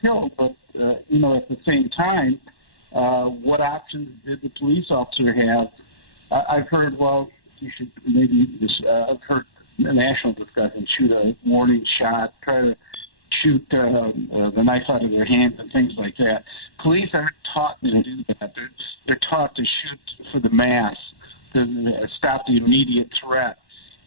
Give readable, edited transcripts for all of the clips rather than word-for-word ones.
killed, but at the same time, what options did the police officer have? I've heard, you should maybe. I've heard the national discussion: shoot a warning shot, try to shoot the knife out of their hands, and things like that. Police aren't taught to do that. They're taught to shoot for the mass, to stop the immediate threat.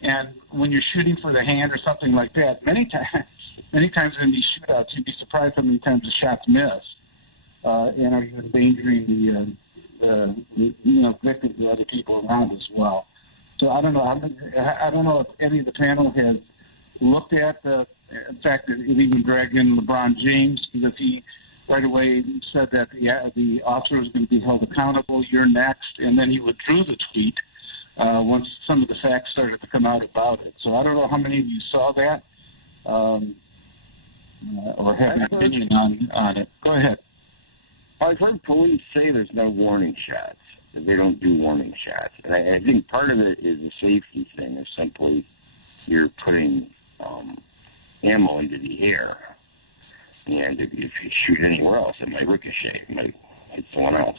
And when you're shooting for the hand or something like that, many times in these shootouts, you'd be surprised how many times the shots miss, and are you endangering the victims and other people around as well. So I don't know. I don't know if any of the panel has looked at the fact that it even dragged in LeBron James, because he right away said that the officer was going to be held accountable. You're next, and then he withdrew the tweet once some of the facts started to come out about it. So I don't know how many of you saw that or have an opinion on it. Go ahead. I've heard police say there's no warning shots, that they don't do warning shots. And I think part of it is a safety thing. If someplace you're putting ammo into the air, and if you shoot anywhere else, it might ricochet, it might hit someone else.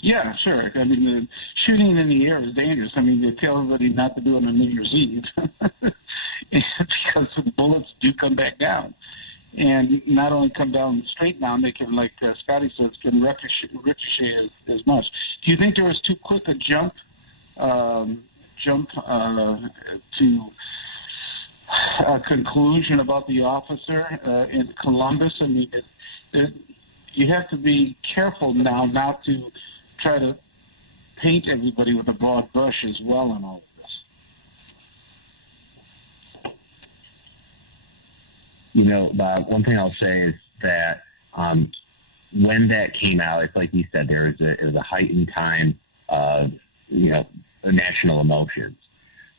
Yeah, sure. I mean, shooting in the air is dangerous. I mean, they tell everybody not to do it on New Year's Eve because the bullets do come back down. And not only come down straight down, they can, like Scotty says, can ricochet as much. Do you think there was too quick a jump to a conclusion about the officer in Columbus? I mean, you have to be careful now not to try to paint everybody with a broad brush as well in all of this. Bob, one thing I'll say is that when that came out, it's like you said, there was a heightened time of, national emotions.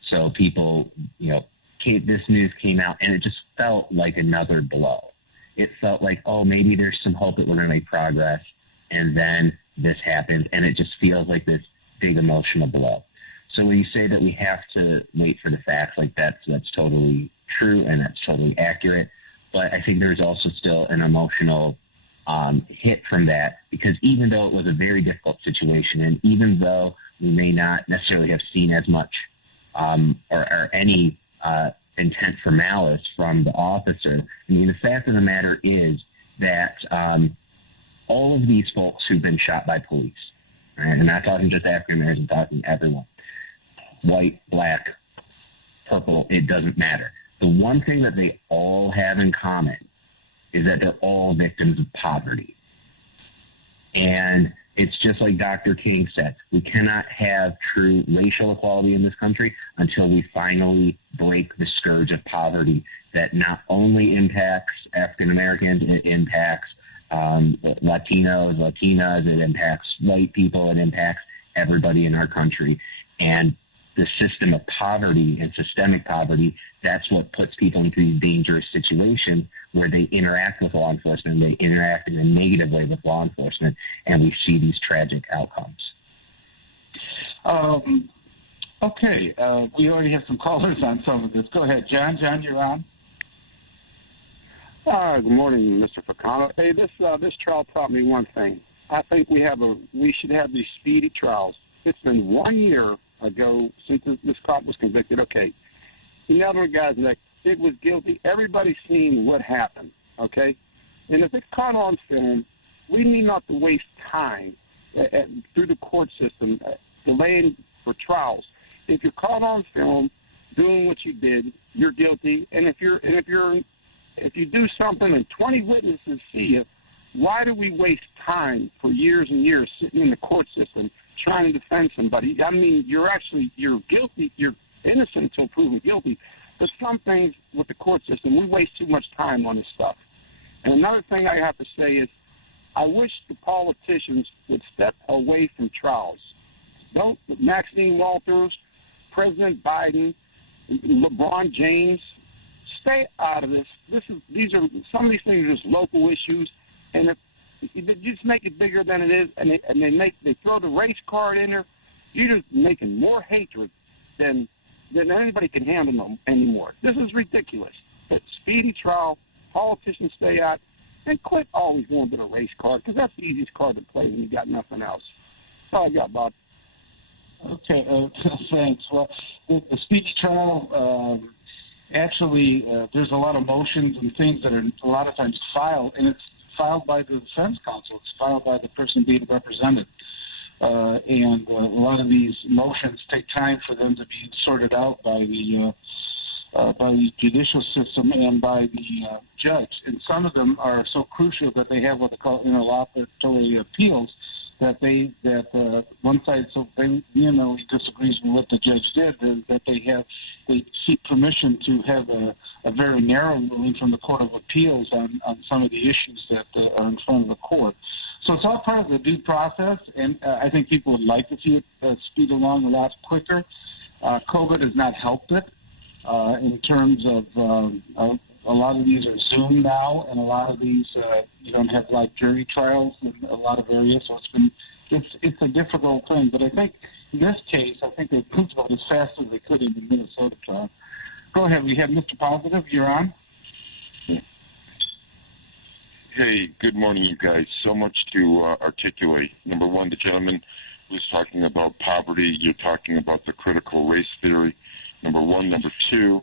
So people, this news came out, and it just felt like another blow. It felt like, oh, maybe there's some hope that we're going to make progress, and then this happens, and it just feels like this big emotional blow. So when you say that we have to wait for the facts, like that's totally true, and that's totally accurate. But I think there's also still an emotional hit from that, because even though it was a very difficult situation, and even though we may not necessarily have seen as much or any intent for malice from the officer, I mean, the fact of the matter is that all of these folks who've been shot by police, right, and I'm not talking just African Americans, I'm talking everyone, white, black, purple, it doesn't matter. The one thing that they all have in common is that they're all victims of poverty. And it's just like Dr. King said, we cannot have true racial equality in this country until we finally break the scourge of poverty that not only impacts African Americans, it impacts Latinos, Latinas, it impacts white people, it impacts everybody in our country. And the system of poverty and systemic poverty, that's what puts people into these dangerous situations where they interact with law enforcement, they interact in a negative way with law enforcement, and we see these tragic outcomes. Okay, we already have some callers on some of this. Go ahead, John. John, you're on. Good morning, Mr. Ficano. Hey, this trial taught me one thing. I think we should have these speedy trials. It's been 1 year ago since this cop was convicted. Okay, the other guy's neck, it was guilty. Everybody's seen what happened, okay? And if it's caught on film, we need not to waste time through the court system delaying for trials. If you're caught on film doing what you did, you're guilty. And if you do something and 20 witnesses see you, why do we waste time for years and years sitting in the court system trying to defend somebody? I mean, you're guilty, you're innocent until proven guilty. But some things with the court system, we waste too much time on this stuff. And another thing I have to say is, I wish the politicians would step away from trials. Don't Maxine Walters, President Biden, LeBron James, stay out of this. Some of these things are just local issues, and if you just make it bigger than it is, and they throw the race card in there, you're just making more hatred than anybody can handle them anymore. This is ridiculous. Speedy trial, politicians stay out, and quit always wanting a race car, because that's the easiest car to play when you got nothing else. That's all I got, Bob. Okay, thanks. Well, the speech trial, actually, there's a lot of motions and things that are a lot of times filed, and it's filed by the defense counsel. It's filed by the person being represented. And a lot of these motions take time for them to be sorted out by the judicial system and by the judge. And some of them are so crucial that they have what they call interlocutory appeals, that one side so vehemently disagrees with what the judge did, that they seek permission to have a very narrow ruling from the Court of Appeals on some of the issues that are in front of the court. So it's all part of the due process, and I think people would like to see it speed along a lot quicker. COVID has not helped it in terms of a lot of these are Zoom now, and a lot of these you don't have like jury trials in a lot of areas, so it's a difficult thing. But I think in this case, I think they proved about as fast as they could in the Minnesota trial. Go ahead. We have Mr. Positive. You're on. Hey, good morning, you guys. So much to articulate. Number one, the gentleman was talking about poverty. You're talking about the critical race theory. Number one. Number two,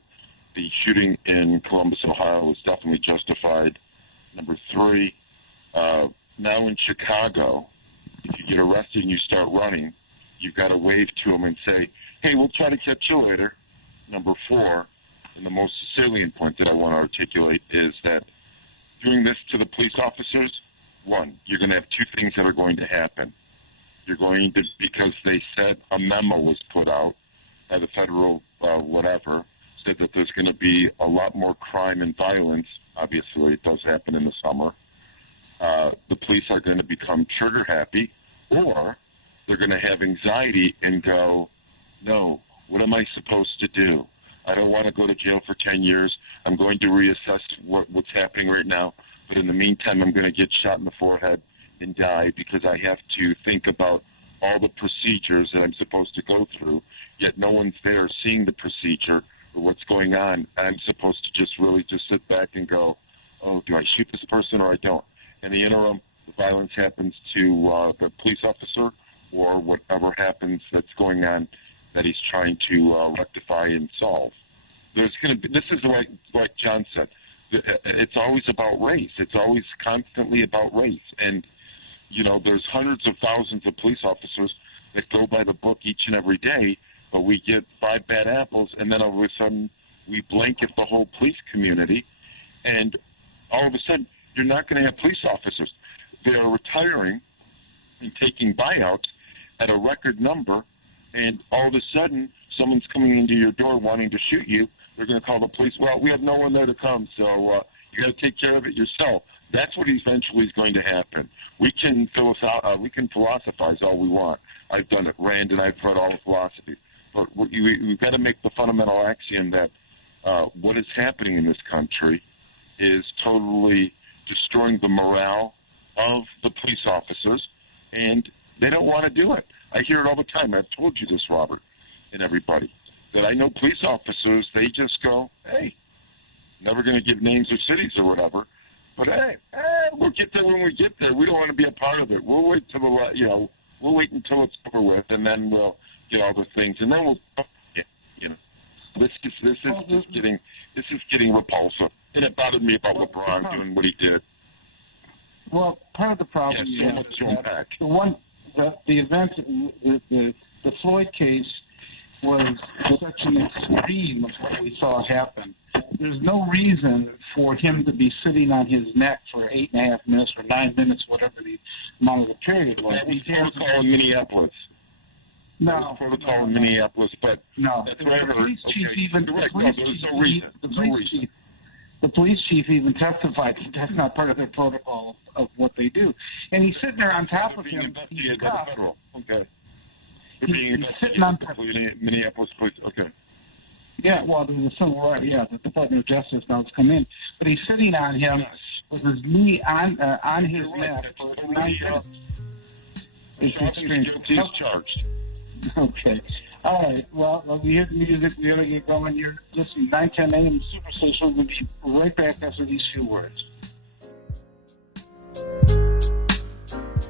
the shooting in Columbus, Ohio is definitely justified. Number three, now in Chicago, if you get arrested and you start running, you've got to wave to them and say, hey, we'll try to catch you later. Number four, and the most salient point that I want to articulate is that doing this to the police officers, one, you're going to have two things that are going to happen. You're going to, because they said a memo was put out by the federal whatever, said that there's going to be a lot more crime and violence. Obviously, it does happen in the summer. The police are going to become trigger happy, or they're going to have anxiety and go, no, what am I supposed to do? I don't want to go to jail for 10 years. I'm going to reassess what's happening right now. But in the meantime, I'm going to get shot in the forehead and die because I have to think about all the procedures that I'm supposed to go through, yet no one's there seeing the procedure or what's going on. I'm supposed to just really just sit back and go, oh, do I shoot this person or I don't? In the interim, the violence happens to the police officer or whatever happens that's going on that he's trying to rectify and solve. There's going to be, this is like John said, it's always about race. It's always constantly about race. And, you know, there's hundreds of thousands of police officers that go by the book each and every day, but we get 5 bad apples, and then all of a sudden we blanket the whole police community, and all of a sudden you're not going to have police officers. They are retiring and taking buyouts at a record number, and all of a sudden someone's coming into your door wanting to shoot you. They're going to call the police. Well, we have no one there to come, so you got to take care of it yourself. That's what eventually is going to happen. We can philosophize all we want. I've done it, Rand, and I've heard all the philosophy. But we've got to make the fundamental axiom that what is happening in this country is totally destroying the morale of the police officers, and they don't want to do it. I hear it all the time. I've told you this, Robert, and everybody, that I know police officers, they just go, hey, never going to give names of cities or whatever, but hey, we'll get there when we get there. We don't want to be a part of it. We'll wait till we'll wait until it's over with, and then we'll get all the things, and then we'll, this is getting repulsive, and it bothered me about LeBron doing what he did. Well, part of the problem is the event, the Floyd case was such an extreme of what we saw happen. There's no reason for him to be sitting on his neck for 8.5 minutes or 9 minutes, whatever the amount of the period was. That was protocol in Minneapolis. No. Protocol in Minneapolis, but no. That's right. The police chief even the police chief even testified that that's not part of their protocol of what they do. And he's sitting there on top of him. He's federal. Okay. He's sitting on top. Minneapolis police. Okay. Yeah, well, there's a civil right. Yeah, the Department of Justice now has come in, but he's sitting on him with his knee on his neck for 9 minutes. He's charged. Okay. All right. Well, we hear the music. We gotta get going. You're listening to 910 AM Superstation. We'll be right back after these few words.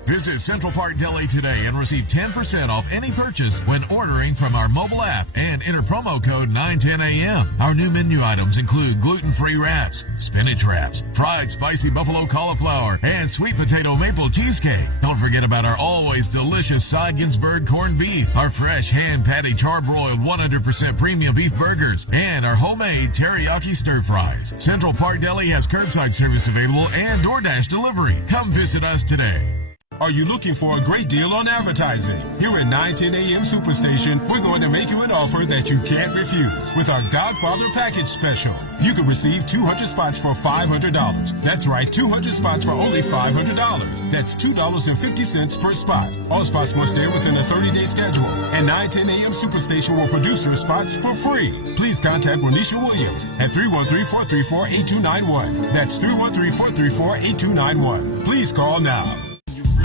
Visit Central Park Deli today and receive 10% off any purchase when ordering from our mobile app and enter promo code 910AM. Our new menu items include gluten-free wraps, spinach wraps, fried spicy buffalo cauliflower, and sweet potato maple cheesecake. Don't forget about our always delicious Seiginsburg corned beef, our fresh hand-patty charbroiled 100% premium beef burgers, and our homemade teriyaki stir fries. Central Park Deli has curbside service available and DoorDash delivery. Come visit us today. Are you looking for a great deal on advertising? Here at 910 AM Superstation, we're going to make you an offer that you can't refuse with our Godfather Package Special. You can receive 200 spots for $500. That's right, 200 spots for only $500. That's $2.50 per spot. All spots must air within a 30-day schedule. And 910 AM Superstation will produce your spots for free. Please contact Renisha Williams at 313-434-8291. That's 313-434-8291. Please call now.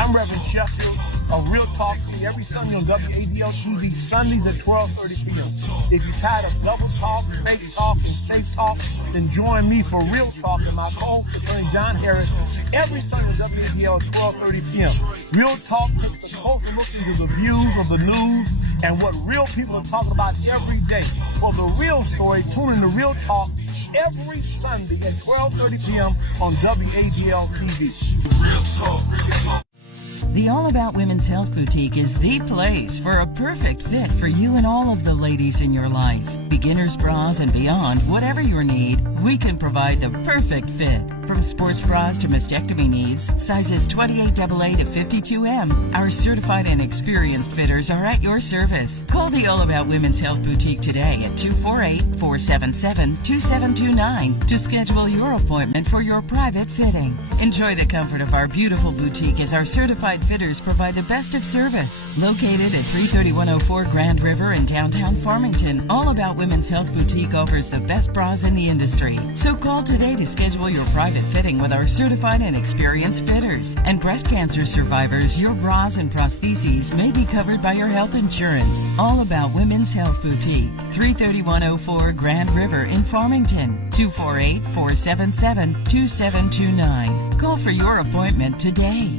I'm Reverend Sheffield of Real Talk City every Sunday on WADL TV, Sundays at 12:30 p.m. If you're tired of double talk, fake talk, and safe talk, then join me for Real Talk and my co-host, Attorney John Harris, every Sunday on WADL at 12:30 p.m. Real Talk takes a closer look into the views of the news and what real people are talking about every day. For the real story, tune in to Real Talk every Sunday at 12:30 p.m. on WADL TV. Real Talk. The All About Women's Health Boutique is the place for a perfect fit for you and all of the ladies in your life. Beginners bras and beyond, whatever your need, we can provide the perfect fit. From sports bras to mastectomy needs, sizes 28AA to 52M, our certified and experienced fitters are at your service. Call the All About Women's Health Boutique today at 248-477-2729 to schedule your appointment for your private fitting. Enjoy the comfort of our beautiful boutique as our certified fitters provide the best of service. Located at 33104 Grand River in downtown Farmington, All About Women's Health Boutique offers the best bras in the industry. So call today to schedule your private fitting with our certified and experienced fitters. And breast cancer survivors, your bras and prostheses may be covered by your health insurance. All About Women's Health Boutique, 33104 Grand River in Farmington, 248-477-2729. Call for your appointment today.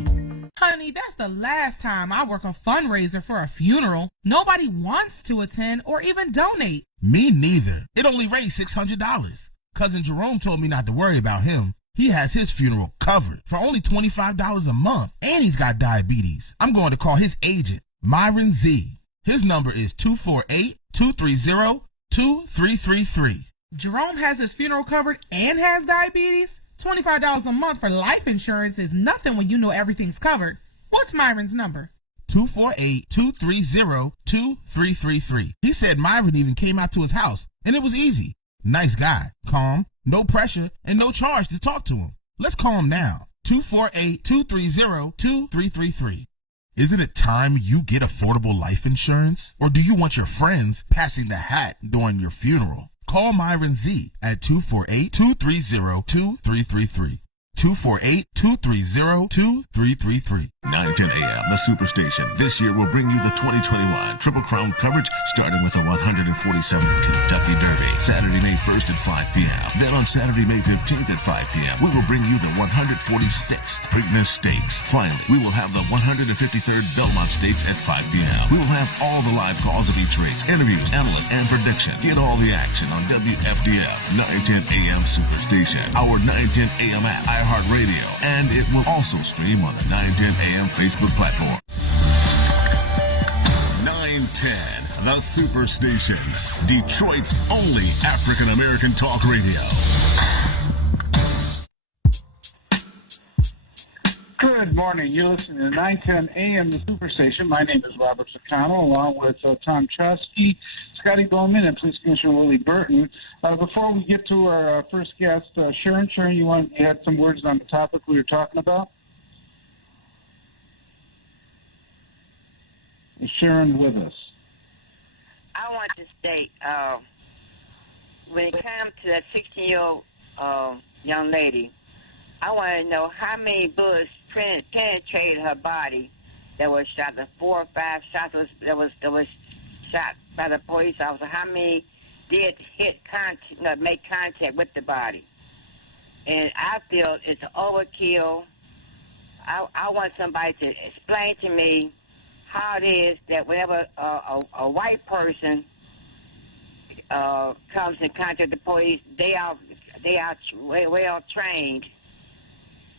Honey, that's the last time I work a fundraiser for a funeral. Nobody wants to attend or even donate. Me neither. It only raised $600. Cousin Jerome told me not to worry about him. He has his funeral covered for only $25 a month, and he's got diabetes. I'm going to call his agent, Myron Z. His number is 248-230-2333. Jerome has his funeral covered and has diabetes? $25 a month for life insurance is nothing when you know everything's covered. What's Myron's number? 248-230-2333. He said Myron even came out to his house, and it was easy. Nice guy, calm, no pressure, and no charge to talk to him. Let's call him now. 248-230-2333. Isn't it time you get affordable life insurance? Or do you want your friends passing the hat during your funeral? Call Myron Z at 248-230-2333. 248-230-2333. 910 AM, the Superstation. This year will bring you the 2021 Triple Crown coverage, starting with the 147th Kentucky Derby, Saturday, May 1st at 5 p.m. Then on Saturday, May 15th at 5 p.m., we will bring you the 146th Preakness Stakes. Finally, we will have the 153rd Belmont Stakes at 5 p.m. We will have all the live calls of each race, interviews, analysts, and predictions. Get all the action on WFDF, 910 AM Superstation, our 910 AM app, iHeartRadio, and it will also stream on the 910 AM Facebook platform. 910, the Superstation, Detroit's only African-American talk radio. Good morning. You're listening to 910 AM, the Superstation. My name is Robert Ficano, along with Tom Choske, Scotty Boman, and Police Commissioner Willie Burton. Before we get to our first guest, Sharon, you had some words on the topic we were talking about? Is Sharon with us? I want to state, when it comes to that 16-year-old young lady, I want to know how many bullets penetrated her body that was shot. The 4 or 5 shots that was shot by the police officer. How many did make contact with the body? And I feel it's an overkill. I want somebody to explain to me how it is that whenever a white person comes in contact with the police, they are well trained.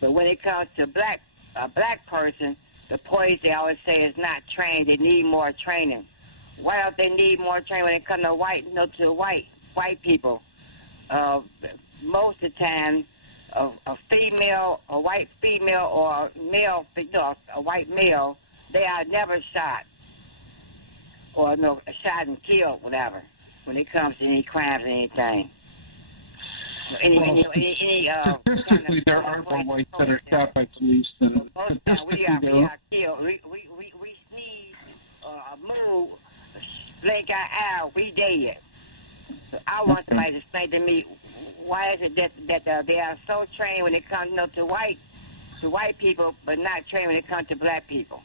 But when it comes to a black person, the police, they always say, is not trained. They need more training. Why don't they need more training when it comes to white people? Most of the time, a white female or a male, a white male, they are never shot or shot and killed, whatever, when it comes to any crimes or anything. Statistically, there are more whites that are shot by police than statistically there are. Killed. We sneeze a move, blink our eye, we dead. So I want somebody to explain to me why is it that they are so trained when it comes to white people, but not trained when it comes to black people.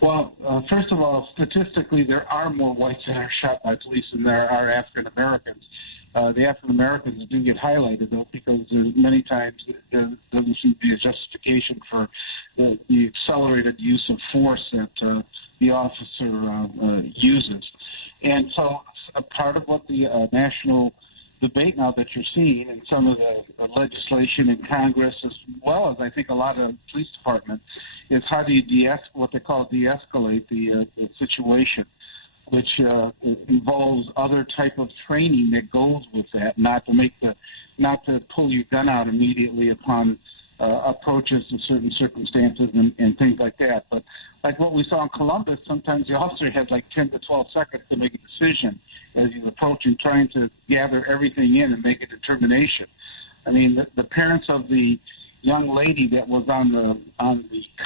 Well, first of all, statistically, there are more whites that are shot by police than there are African Americans. The African Americans do get highlighted, though, because many times there doesn't seem to be a justification for the accelerated use of force that the officer uses. And so a part of what the national debate now that you're seeing in some of the legislation in Congress, as well as I think a lot of the police department, is how do you what they call de-escalate the situation, which involves other type of training that goes with that, not to pull your gun out immediately upon approaches to certain circumstances and things like that. But like what we saw in Columbus, sometimes the officer had like 10 to 12 seconds to make a decision as he's approaching, trying to gather everything in and make a determination. I mean, the parents of the young lady that was on the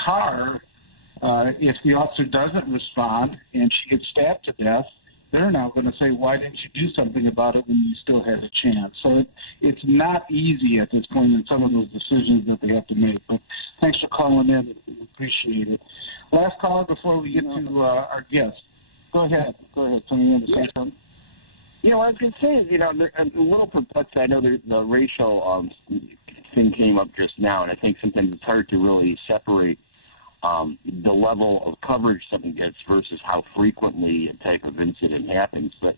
car, if the officer doesn't respond and she gets stabbed to death, they're now going to say, why didn't you do something about it when you still had a chance? So it's not easy at this point in some of those decisions that they have to make. But thanks for calling in. We appreciate it. Last caller before we get to our guest. Go ahead. Somebody want to say something? What I was going to say is, a little perplexed. I know the racial thing came up just now, and I think sometimes it's hard to really separate the level of coverage something gets versus how frequently a type of incident happens. But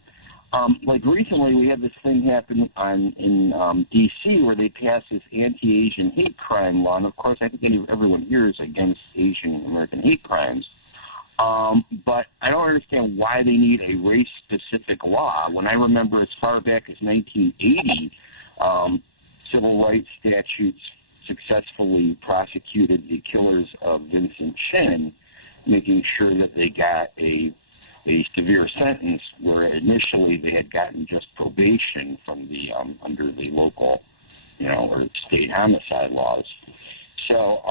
like recently, we had this thing happen in D.C. where they passed this anti-Asian hate crime law, and of course, I think everyone here is against Asian American hate crimes. But I don't understand why they need a race-specific law. When I remember as far back as 1980, civil rights statutes successfully prosecuted the killers of Vincent Chin, making sure that they got a severe sentence where initially they had gotten just probation from the under the local, or state homicide laws. So,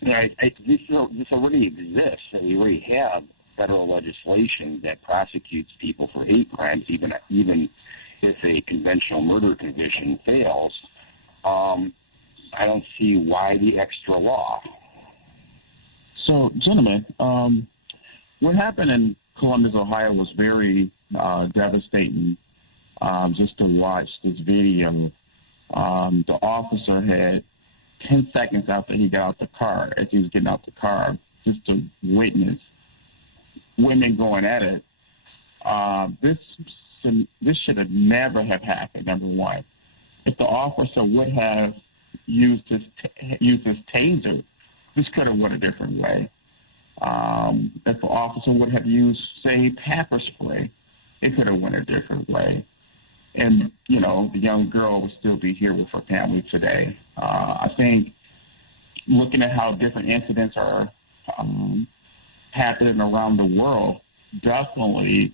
this already exists, and we already have federal legislation that prosecutes people for hate crimes, even if a conventional murder conviction fails. I don't see why the extra law. So, gentlemen, what happened in Columbus, Ohio was very devastating. Just to watch this video, the officer had 10 seconds after he got out the car, as he was getting out the car, just to witness women going at it. This should have never have happened, number one. If the officer would have used his taser, this could have went a different way. If the officer would have used, say, pepper spray, it could have went a different way. And, the young girl would still be here with her family today. I think looking at how different incidents are happening around the world, definitely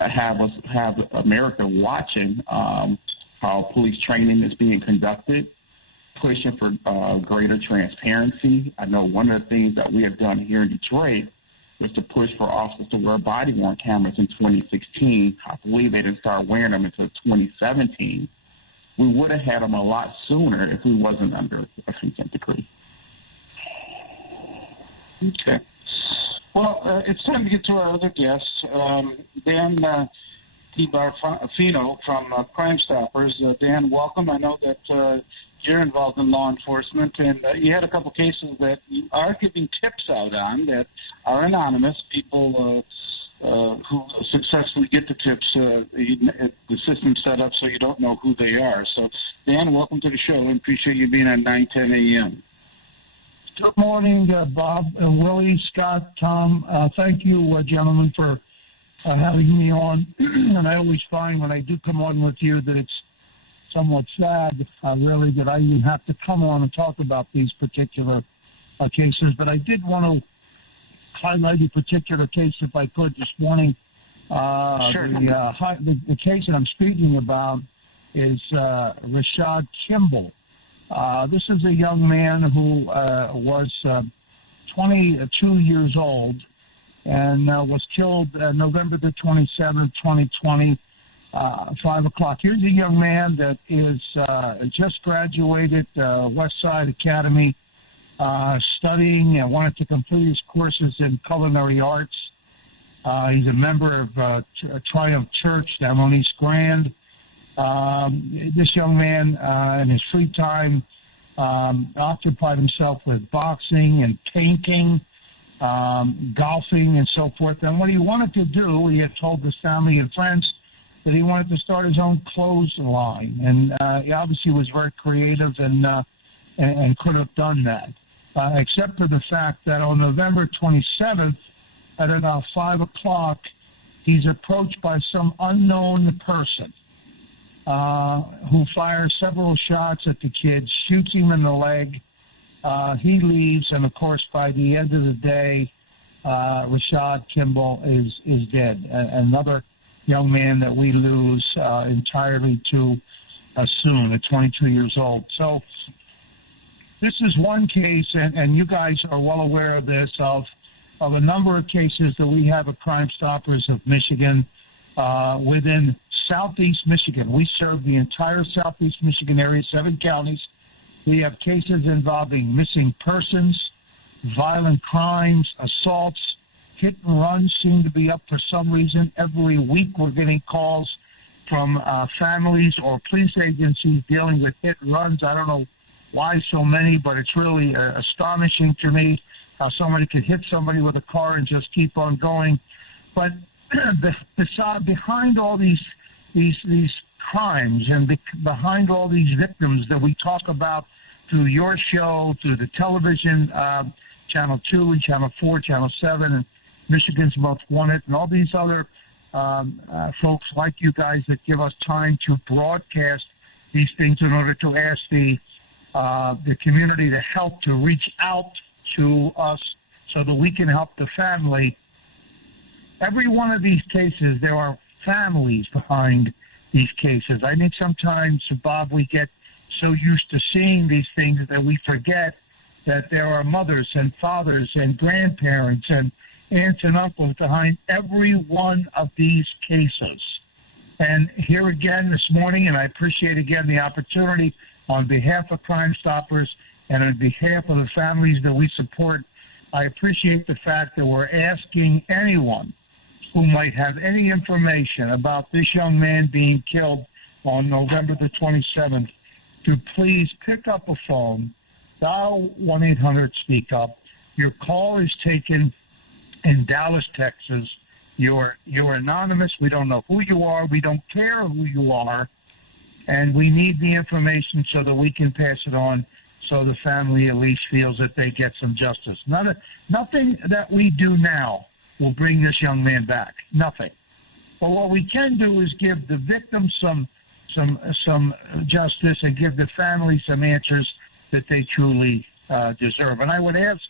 have America watching how police training is being conducted, pushing for greater transparency. I know one of the things that we have done here in Detroit was to push for officers to wear body-worn cameras in 2016. I believe they didn't start wearing them until 2017. We would have had them a lot sooner if we wasn't under a consent decree. Okay. Well, it's time to get to our other guest, Dan DiBarfino from Crime Stoppers. Dan, welcome. I know that you're involved in law enforcement, and you had a couple cases that you are giving tips out on that are anonymous. People who successfully get the tips, the system's set up so you don't know who they are. So, Dan, welcome to the show. I appreciate you being on 910 AM. Good morning, Bob, Willie, Scott, Tom. Thank you, gentlemen, for having me on. And I always find when I do come on with you that it's somewhat sad, really, that I even have to come on and talk about these particular cases. But I did want to highlight a particular case, if I could, this morning. Sure. The case that I'm speaking about is Rashad Kimball. This is a young man who was 22 years old and was killed November the 27th, 2020, 5 o'clock. Here's a young man that is just graduated West Side Academy, studying and wanted to complete his courses in culinary arts. He's a member of Triumph Church down on East Grand. This young man, in his free time, occupied himself with boxing and painting, golfing, and so forth. And what he wanted to do, he had told his family and friends that he wanted to start his own clothes line. And he obviously was very creative and could have done that, except for the fact that on November 27th, at about 5 o'clock, he's approached by some unknown person who fires several shots at the kid, shoots him in the leg. He leaves, and of course, by the end of the day, Rashad Kimball is dead. Another young man that we lose entirely too soon at 22 years old. So this is one case, and you guys are well aware of this, of a number of cases that we have at Crime Stoppers of Michigan within Southeast Michigan. We serve the entire Southeast Michigan area, 7 counties. We have cases involving missing persons, violent crimes, assaults, hit and runs seem to be up for some reason. Every week we're getting calls from families or police agencies dealing with hit and runs. I don't know why so many, but it's really astonishing to me how somebody could hit somebody with a car and just keep on going. But behind all these crimes and behind all these victims that we talk about through your show, through the television, Channel 2 and Channel 4, Channel 7, and Michigan's Most Wanted, and all these other folks like you guys that give us time to broadcast these things in order to ask the community to help, to reach out to us so that we can help the family. Every one of these cases, there are families behind these cases. I think sometimes, Bob, we get so used to seeing these things that we forget that there are mothers and fathers and grandparents and aunts and uncles behind every one of these cases. And here again this morning, and I appreciate again the opportunity on behalf of Crime Stoppers and on behalf of the families that we support, I appreciate the fact that we're asking anyone who might have any information about this young man being killed on November the 27th to please pick up a phone, dial 1-800-SPEAK-UP. Your call is taken in Dallas, Texas. You're anonymous. We don't know who you are. We don't care who you are. And we need the information so that we can pass it on so the family at least feels that they get some justice. Nothing that we do now will bring this young man back. Nothing. But what we can do is give the victim some justice and give the family some answers that they truly deserve. And I would ask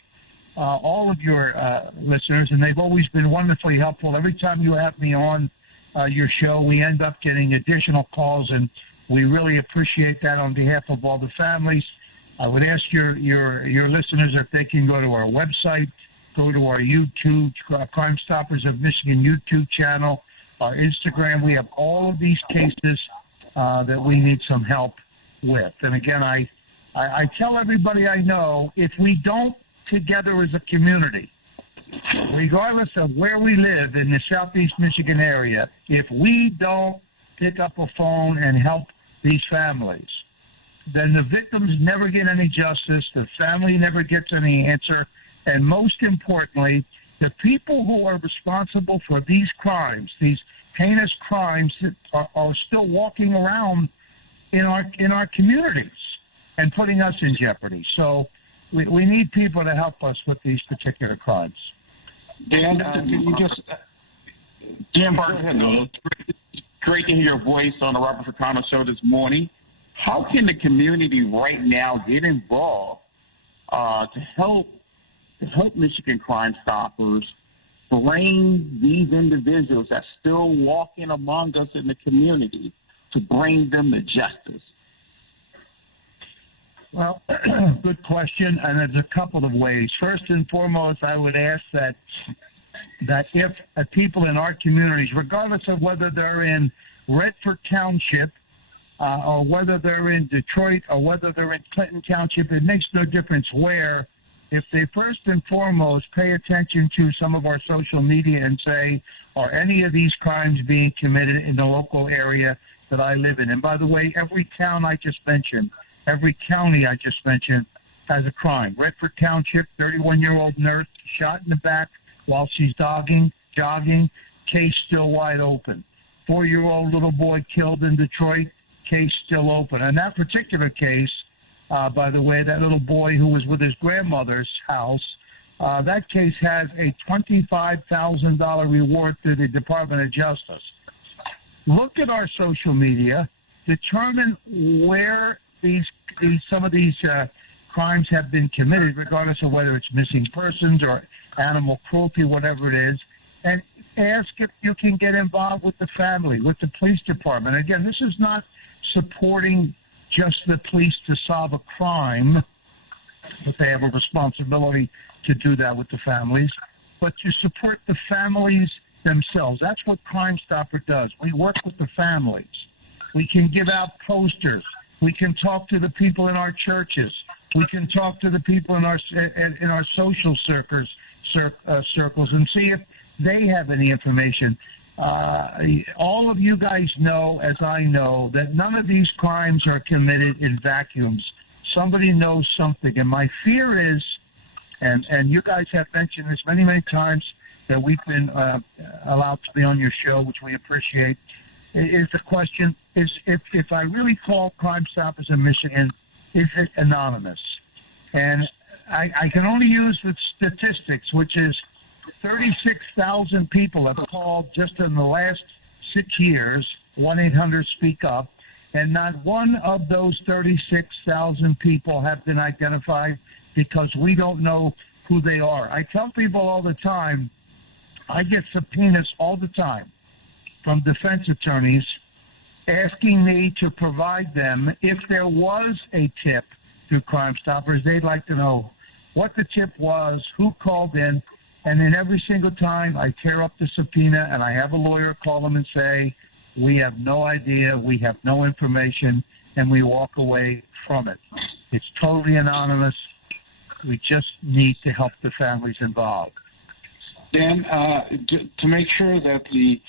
all of your listeners, and they've always been wonderfully helpful. Every time you have me on your show, we end up getting additional calls, and we really appreciate that on behalf of all the families. I would ask your listeners if they can go to our website, go to our YouTube, Crime Stoppers of Michigan YouTube channel, our Instagram. We have all of these cases that we need some help with. And again, I tell everybody I know, if we don't together as a community, regardless of where we live in the Southeast Michigan area, if we don't pick up a phone and help these families, then the victims never get any justice, the family never gets any answer, and most importantly, the people who are responsible for these crimes, these heinous crimes, that are still walking around in our communities and putting us in jeopardy. So we need people to help us with these particular crimes. Dan, can you just... Dan Burton, great to hear your voice on the Robert Ficano show this morning. How can the community right now get involved to help Michigan Crime Stoppers bring these individuals that's still walking among us in the community, to bring them to justice? Well, good question, and there's a couple of ways. First and foremost, I would ask that if people in our communities, regardless of whether they're in Redford Township or whether they're in Detroit or whether they're in Clinton Township, it makes no difference where, if they first and foremost pay attention to some of our social media and say, are any of these crimes being committed in the local area that I live in? And by the way, every town I just mentioned, every county I just mentioned has a crime. Redford Township, 31-year-old nurse shot in the back while she's jogging, case still wide open. 4-year-old little boy killed in Detroit, case still open. And that particular case, by the way, that little boy who was with his grandmother's house, that case has a $25,000 reward through the Department of Justice. Look at our social media, determine where some of these crimes have been committed, regardless of whether it's missing persons or animal cruelty, whatever it is, and ask if you can get involved with the family, with the police department. Again, this is not supporting just the police to solve a crime, but they have a responsibility to do that with the families, but to support the families themselves. That's what Crime Stopper does. We work with the families. We can give out posters. We can talk to the people in our churches. We can talk to the people in our social circles and see if they have any information. All of you guys know, as I know, that none of these crimes are committed in vacuums. Somebody knows something. And my fear is, and you guys have mentioned this many, many times, that we've been allowed to be on your show, which we appreciate, is the question, is if I really call Crime Stoppers in Michigan, is it anonymous? And I can only use the statistics, which is 36,000 people have called just in the last 6 years, 1-800-SPEAK-UP, and not one of those 36,000 people have been identified because we don't know who they are. I tell people all the time, I get subpoenas all the time from defense attorneys asking me to provide them, if there was a tip through Crime Stoppers, they'd like to know what the tip was, who called in, and then every single time I tear up the subpoena and I have a lawyer call them and say, we have no idea, we have no information, and we walk away from it. It's totally anonymous. We just need to help the families involved. Dan, to make sure that the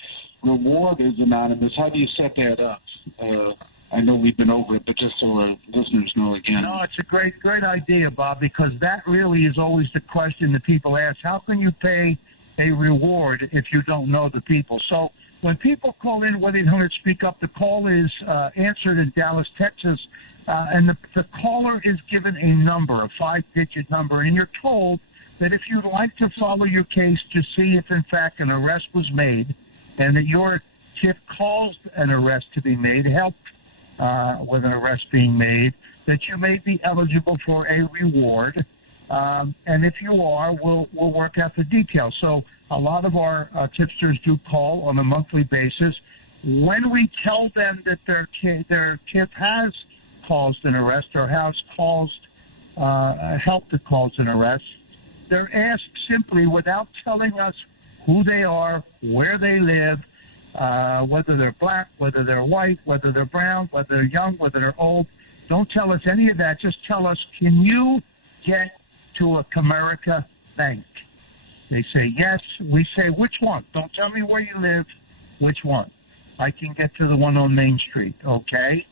reward is anonymous, how do you set that up? I know we've been over it, but just so our listeners know again. No, it's a great idea, Bob, because that really is always the question that people ask. How can you pay a reward if you don't know the people? So when people call in 1-800-SPEAK-UP, the call is answered in Dallas, Texas, and the caller is given a number, a 5-digit number, and you're told that if you'd like to follow your case to see if, in fact, an arrest was made and that your tip caused an arrest to be made, helped with an arrest being made, that you may be eligible for a reward. And if you are, we'll work out the details. So a lot of our tipsters do call on a monthly basis. When we tell them that their tip has caused an arrest or has helped to cause an arrest, they're asked simply, without telling us who they are, where they live, whether they're black, whether they're white, whether they're brown, whether they're young, whether they're old. Don't tell us any of that. Just tell us, can you get to a Comerica bank? They say yes. We say, which one? Don't tell me where you live. Which one? I can get to the one on Main Street. Okay.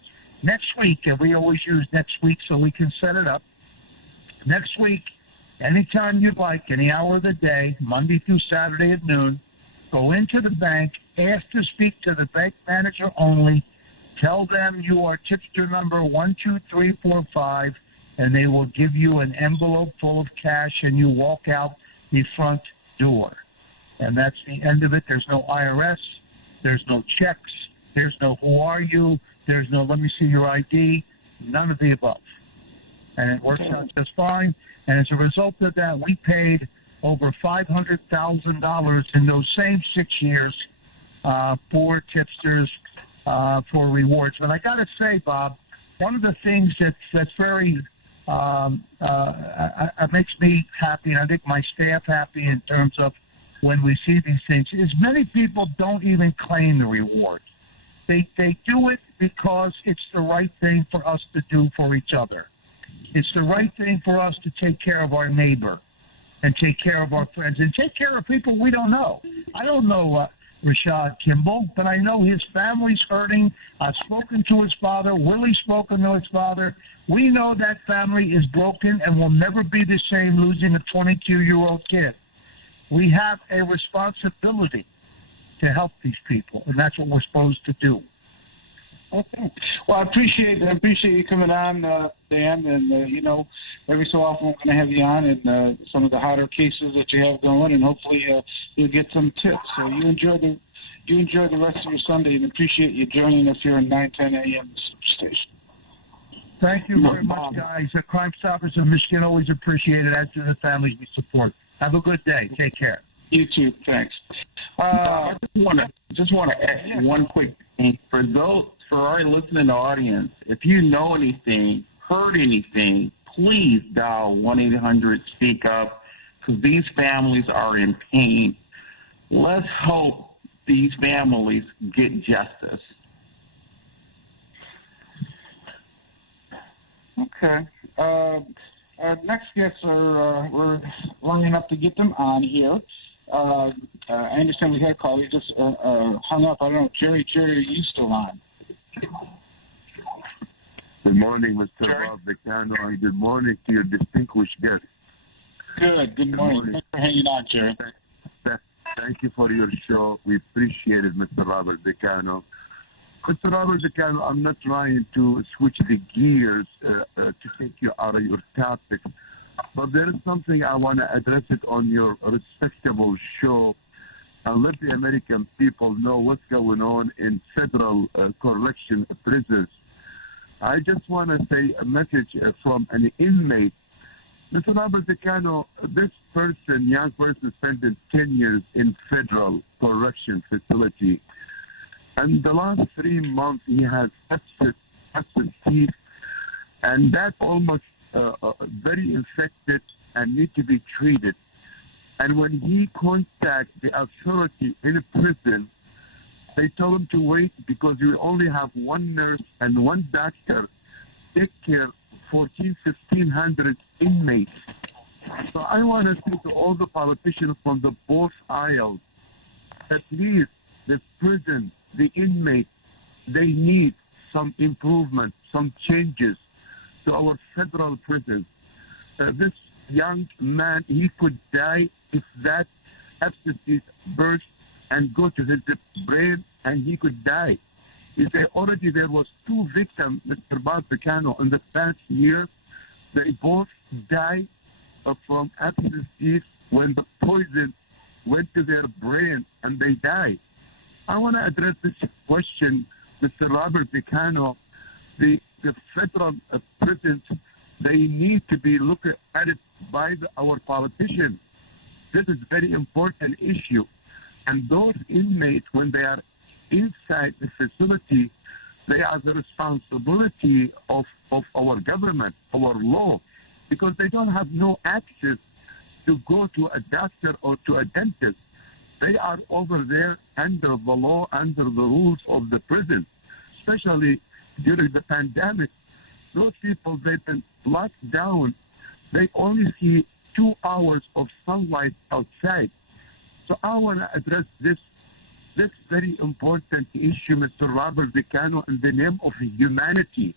next week, and we always use next week so we can set it up. Next week, anytime you'd like, any hour of the day, Monday through Saturday at noon, go into the bank, ask to speak to the bank manager only, tell them you are tipster number 12345, and they will give you an envelope full of cash, and you walk out the front door. And that's the end of it. There's no IRS. There's no checks. There's no who are you. There's no let me see your ID. None of the above. And it works out just fine. And as a result of that, we paid over $500,000 in those same 6 years for tipsters for rewards. But I got to say, Bob, one of the things that's very makes me happy, and I think my staff happy in terms of when we see these things, is many people don't even claim the reward. They do it because it's the right thing for us to do for each other. It's the right thing for us to take care of our neighbor and take care of our friends and take care of people we don't know. I don't know Rashad Kimball, but I know his family's hurting. I've spoken to his father. Willie's spoken to his father. We know that family is broken and will never be the same losing a 22-year-old kid. We have a responsibility to help these people, and that's what we're supposed to do. Okay. Well, I appreciate you coming on, Dan, and every so often we're going to have you on and some of the hotter cases that you have going, and hopefully you'll get some tips. So you enjoy the rest of your Sunday, and appreciate you joining us here on 910 AM Superstation. Thank you very much, guys. The Crime Stoppers of Michigan always appreciate it, as do the families we support. Have a good day. Take care. You too. Thanks. I just want to add one quick thing for our listening audience. If you know anything, heard anything, please dial 1-800-SPEAK-UP, because these families are in pain. Let's hope these families get justice. Okay. Our next guests we're lining up to get them on here. I understand we had a call. You just hung up. I don't know. Jerry, are you still on? Good morning, Mr. Ficano, and good morning to your distinguished guests. Good morning. Thanks for hanging on, Jerry. Thank you for your show. We appreciate it, Mr. Robert Ficano. Mr. Robert Ficano, I'm not trying to switch the gears to take you out of your topic, but there is something I want to address it on your respectable show and let the American people know what's going on in federal correction prisons. I just want to say a message from an inmate. Mr. Robert Ficano, this young person, spent 10 years in federal correction facility. And the last 3 months, he has abscess teeth, and that's almost very infected and need to be treated. And when he contacts the authority in a prison, they tell him to wait because we only have one nurse and one doctor take care of 1,500 inmates. So I want to say to all the politicians from the both aisles, at least the prison, the inmates, they need some improvement, some changes to our federal prisons. This young man, he could die if that abscess burst and go to his brain, and he could die. Already there was 2 victims, Mr. Bob Ficano, in the past year. They both died from abscess when the poison went to their brain, and they died. I want to address this question, Mr. Robert Ficano. The federal prisons, they need to be looked at it by our politicians. This is a very important issue. And those inmates, when they are inside the facility, they are the responsibility of our government, our law, because they don't have no access to go to a doctor or to a dentist. They are over there under the law, under the rules of the prison, especially during the pandemic. Those people, they've been locked down. They only see 2 hours of sunlight outside. So I want to address this That's very important issue, Mr. Robert Ficano, in the name of humanity.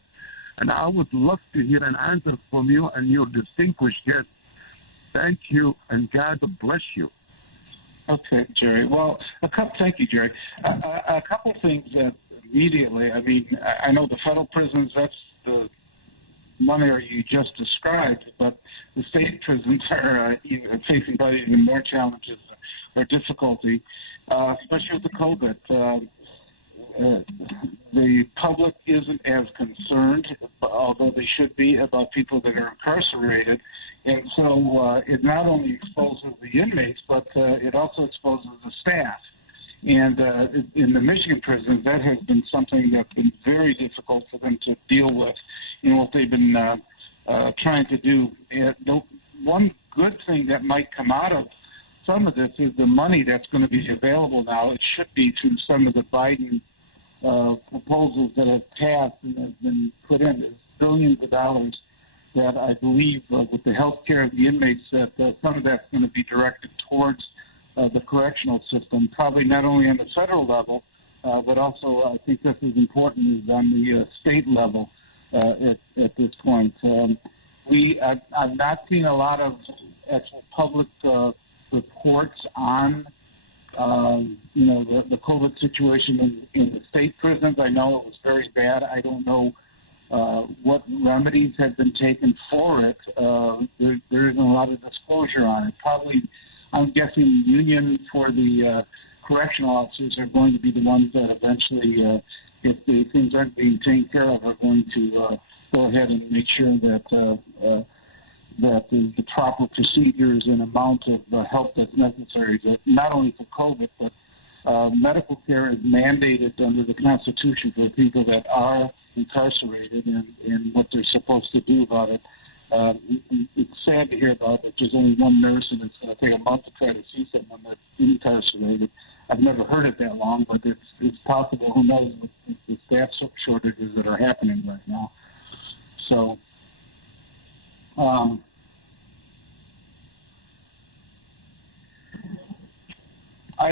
And I would love to hear an answer from you and your distinguished guest. Thank you, and God bless you. Okay, Jerry. Well, thank you, Jerry. A couple things immediately. I mean, I know the federal prisons, that's the one area you just described, but the state prisons are facing probably even more challenges or difficulty, especially with the COVID. The public isn't as concerned, although they should be, about people that are incarcerated. And so it not only exposes the inmates, but it also exposes the staff. And in the Michigan prisons, that has been something that's been very difficult for them to deal with, what they've been trying to do. One good thing that might come out of some of this is the money that's going to be available now. It should be through some of the Biden proposals that have passed and have been put in. There's billions of dollars that I believe with the health care of the inmates, that some of that's going to be directed towards the correctional system, probably not only on the federal level, but also I think this is important is on the state level at this point. I've not seen a lot of actual public reports on the COVID situation in the state prisons. I know it was very bad. I don't know what remedies have been taken for it. There isn't a lot of disclosure on it. Probably, I'm guessing the union for the correctional officers are going to be the ones that eventually, if the things aren't being taken care of, are going to go ahead and make sure that that the proper procedures and amount of help that's necessary, that not only for COVID, but medical care is mandated under the Constitution for people that are incarcerated and what they're supposed to do about it. It's sad to hear about it. There's only one nurse, and it's going to take a month to try to see someone that's incarcerated. I've never heard it that long, but it's possible. Who knows with the staff shortages that are happening right now. So, I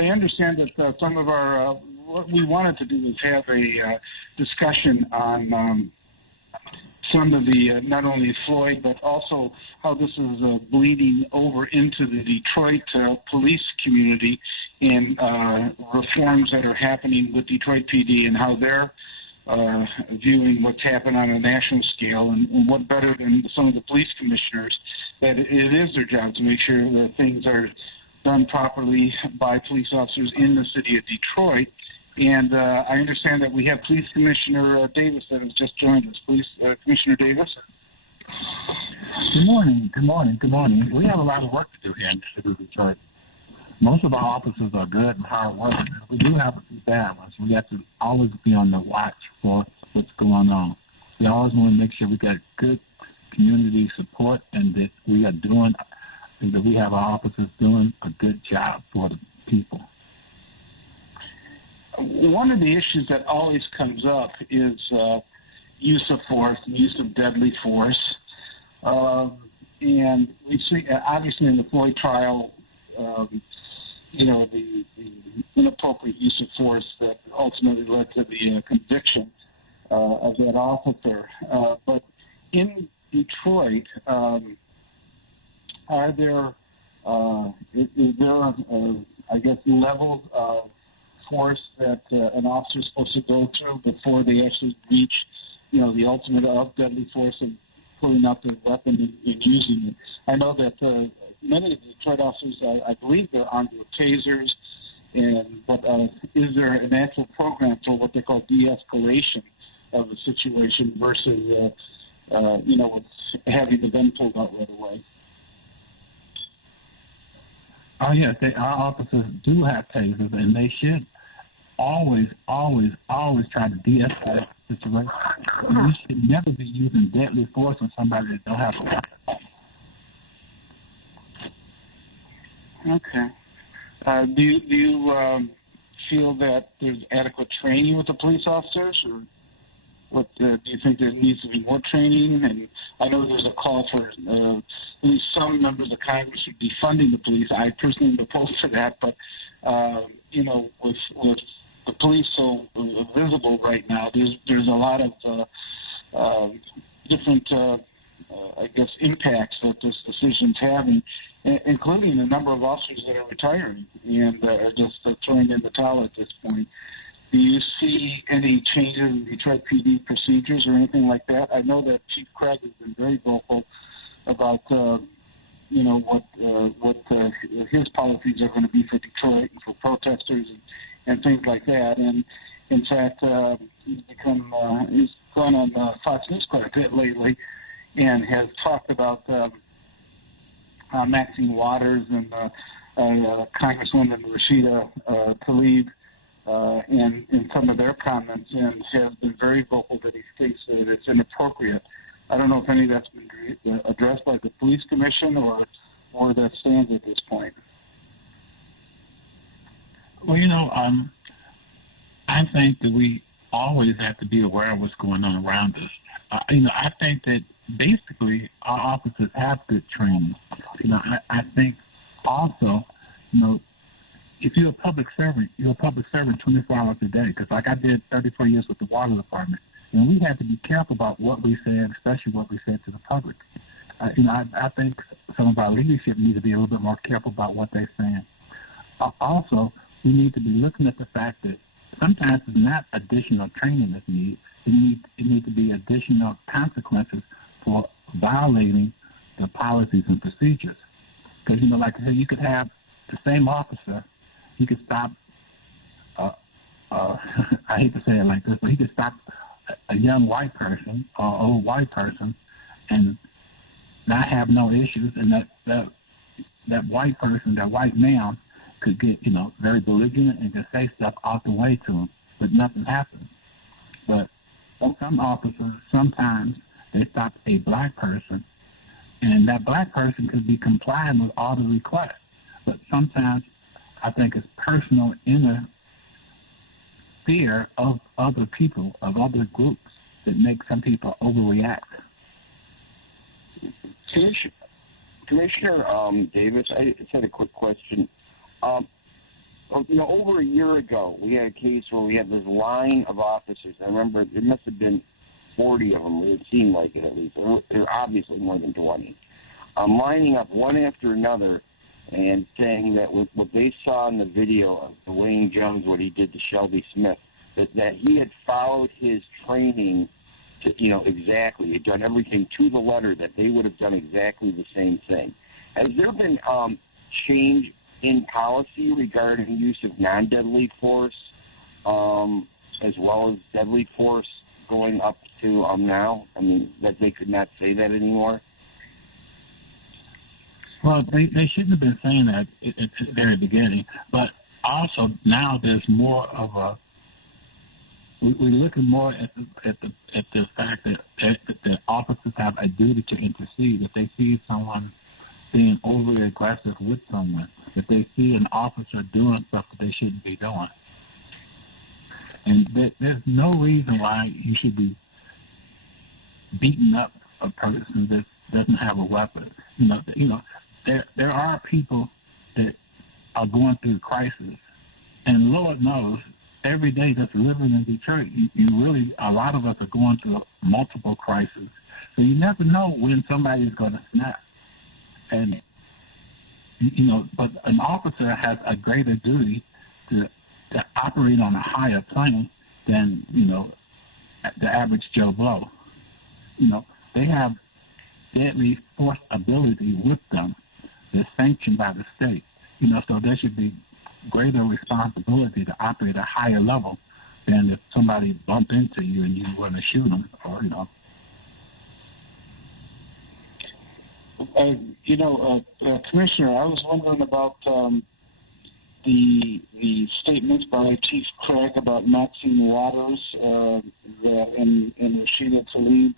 understand that some of our, what we wanted to do is have a discussion on some of the, not only Floyd, but also how this is bleeding over into the Detroit police community and reforms that are happening with Detroit PD and how they're viewing what's happened on a national scale, and what better than some of the police commissioners, that it is their job to make sure that things are done properly by police officers in the city of Detroit. And I understand that we have Police Commissioner Davis that has just joined us. Police Commissioner Davis. Good morning. Good morning. Good morning. We have a lot of work to do here in the city of Detroit. Most of our officers are good and hard working. We do have a few bad ones. We have to always be on the watch for what's going on. We always want to make sure we got good community support and that we are doing, that we have our officers doing a good job for the people. One of the issues that always comes up is use of force, use of deadly force. And we see, obviously, in the Floyd trial, the inappropriate use of force that ultimately led to the conviction of that officer. But in Detroit, are there, is there, I guess, levels of force that an officer is supposed to go through before they actually reach, the ultimate of deadly force of pulling out the weapon and using it? I know that many of the Detroit officers, I believe they're armed with tasers, but is there an actual program for what they call de-escalation of the situation versus, having the gun pulled out right away? Oh, yes, our officers do have tasers, and they should always try to de-escalate the situation. We should never be using deadly force on somebody that don't have a weapon. Okay. Do you feel that there's adequate training with the police officers, or what? Do you think there needs to be more training? And I know there's a call for at least some members of Congress should be funding the police. I personally am opposed to that, but with the police so visible right now, there's a lot of different, I guess, impacts that this decision's having, including a number of officers that are retiring and are just throwing in the towel at this point. Do you see any changes in Detroit PD procedures or anything like that? I know that Chief Craig has been very vocal about, what his policies are going to be for Detroit and for protesters and things like that. And in fact, he's gone on Fox News quite a bit lately and has talked about Maxine Waters and Congresswoman Rashida Tlaib in some of their comments, and has been very vocal that he thinks that it's inappropriate. I don't know if any of that's been addressed by the police commission or where that stands at this point. Well, I think that we always have to be aware of what's going on around us. I think that basically our officers have good training. I think also, if you're a public servant, you're a public servant 24 hours a day. Because like I did 34 years with the water department, and we had to be careful about what we said, especially what we said to the public. I think some of our leadership need to be a little bit more careful about what they're saying. Also, we need to be looking at the fact that sometimes it's not additional training that's needed. It needs to be additional consequences for violating the policies and procedures. Because, like I said, you could have the same officer, he could stop, I hate to say it like this, but he could stop a young white person or old white person and not have no issues, and that white person, that white male, could get, very belligerent and just say stuff off the way to him, but nothing happens. But some officers, sometimes they stop a black person, and that black person could be complying with all the requests. But sometimes I think it's personal inner fear of other people, of other groups, that make some people overreact. Commissioner Davis, I just had a quick question. Over a year ago, we had a case where we had this line of officers. I remember there must have been 40 of them. It seemed like it, at least. There were obviously more than 20. Lining up one after another and saying that with what they saw in the video of Dwayne Jones, what he did to Shelby Smith, that he had followed his training to, exactly, had done everything to the letter, that they would have done exactly the same thing. Has there been change in policy regarding the use of non-deadly force, as well as deadly force going up to now? I mean, that they could not say that anymore? Well, they shouldn't have been saying that at the very beginning. But also now there's more of a, we're looking more at the fact that officers have a duty to intercede. If they see someone being overly aggressive with someone, if they see an officer doing stuff that they shouldn't be doing. And there's no reason why you should be beating up a person that doesn't have a weapon. There are people that are going through crisis, and Lord knows, every day that's living in Detroit, a lot of us are going through multiple crises. So you never know when somebody's going to snap. And, but an officer has a greater duty to operate on a higher plane than, the average Joe Blow. They have deadly force ability with them that's sanctioned by the state. So there should be greater responsibility to operate at a higher level than if somebody bump into you and you want to shoot them, or Commissioner, I was wondering about the statements by Chief Craig about Maxine Waters and Rashida Tlaib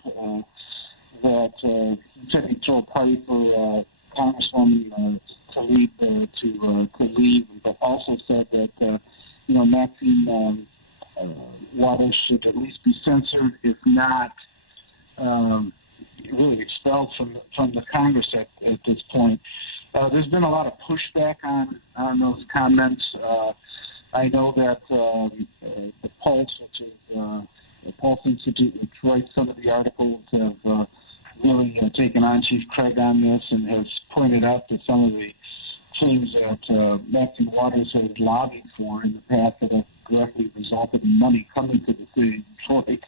that said he threw a party for Congresswoman Tlaib to leave, but also said that Maxine Waters should at least be censored, if not really expelled from the Congress at this point. there's been a lot of pushback on those comments. I know that the Pulse, which is the Pulse Institute, which writes some of the articles, have really taken on Chief Craig on this and has pointed out that some of the things that Maxine Waters has lobbied for in the past that have directly resulted in money coming to the city of Detroit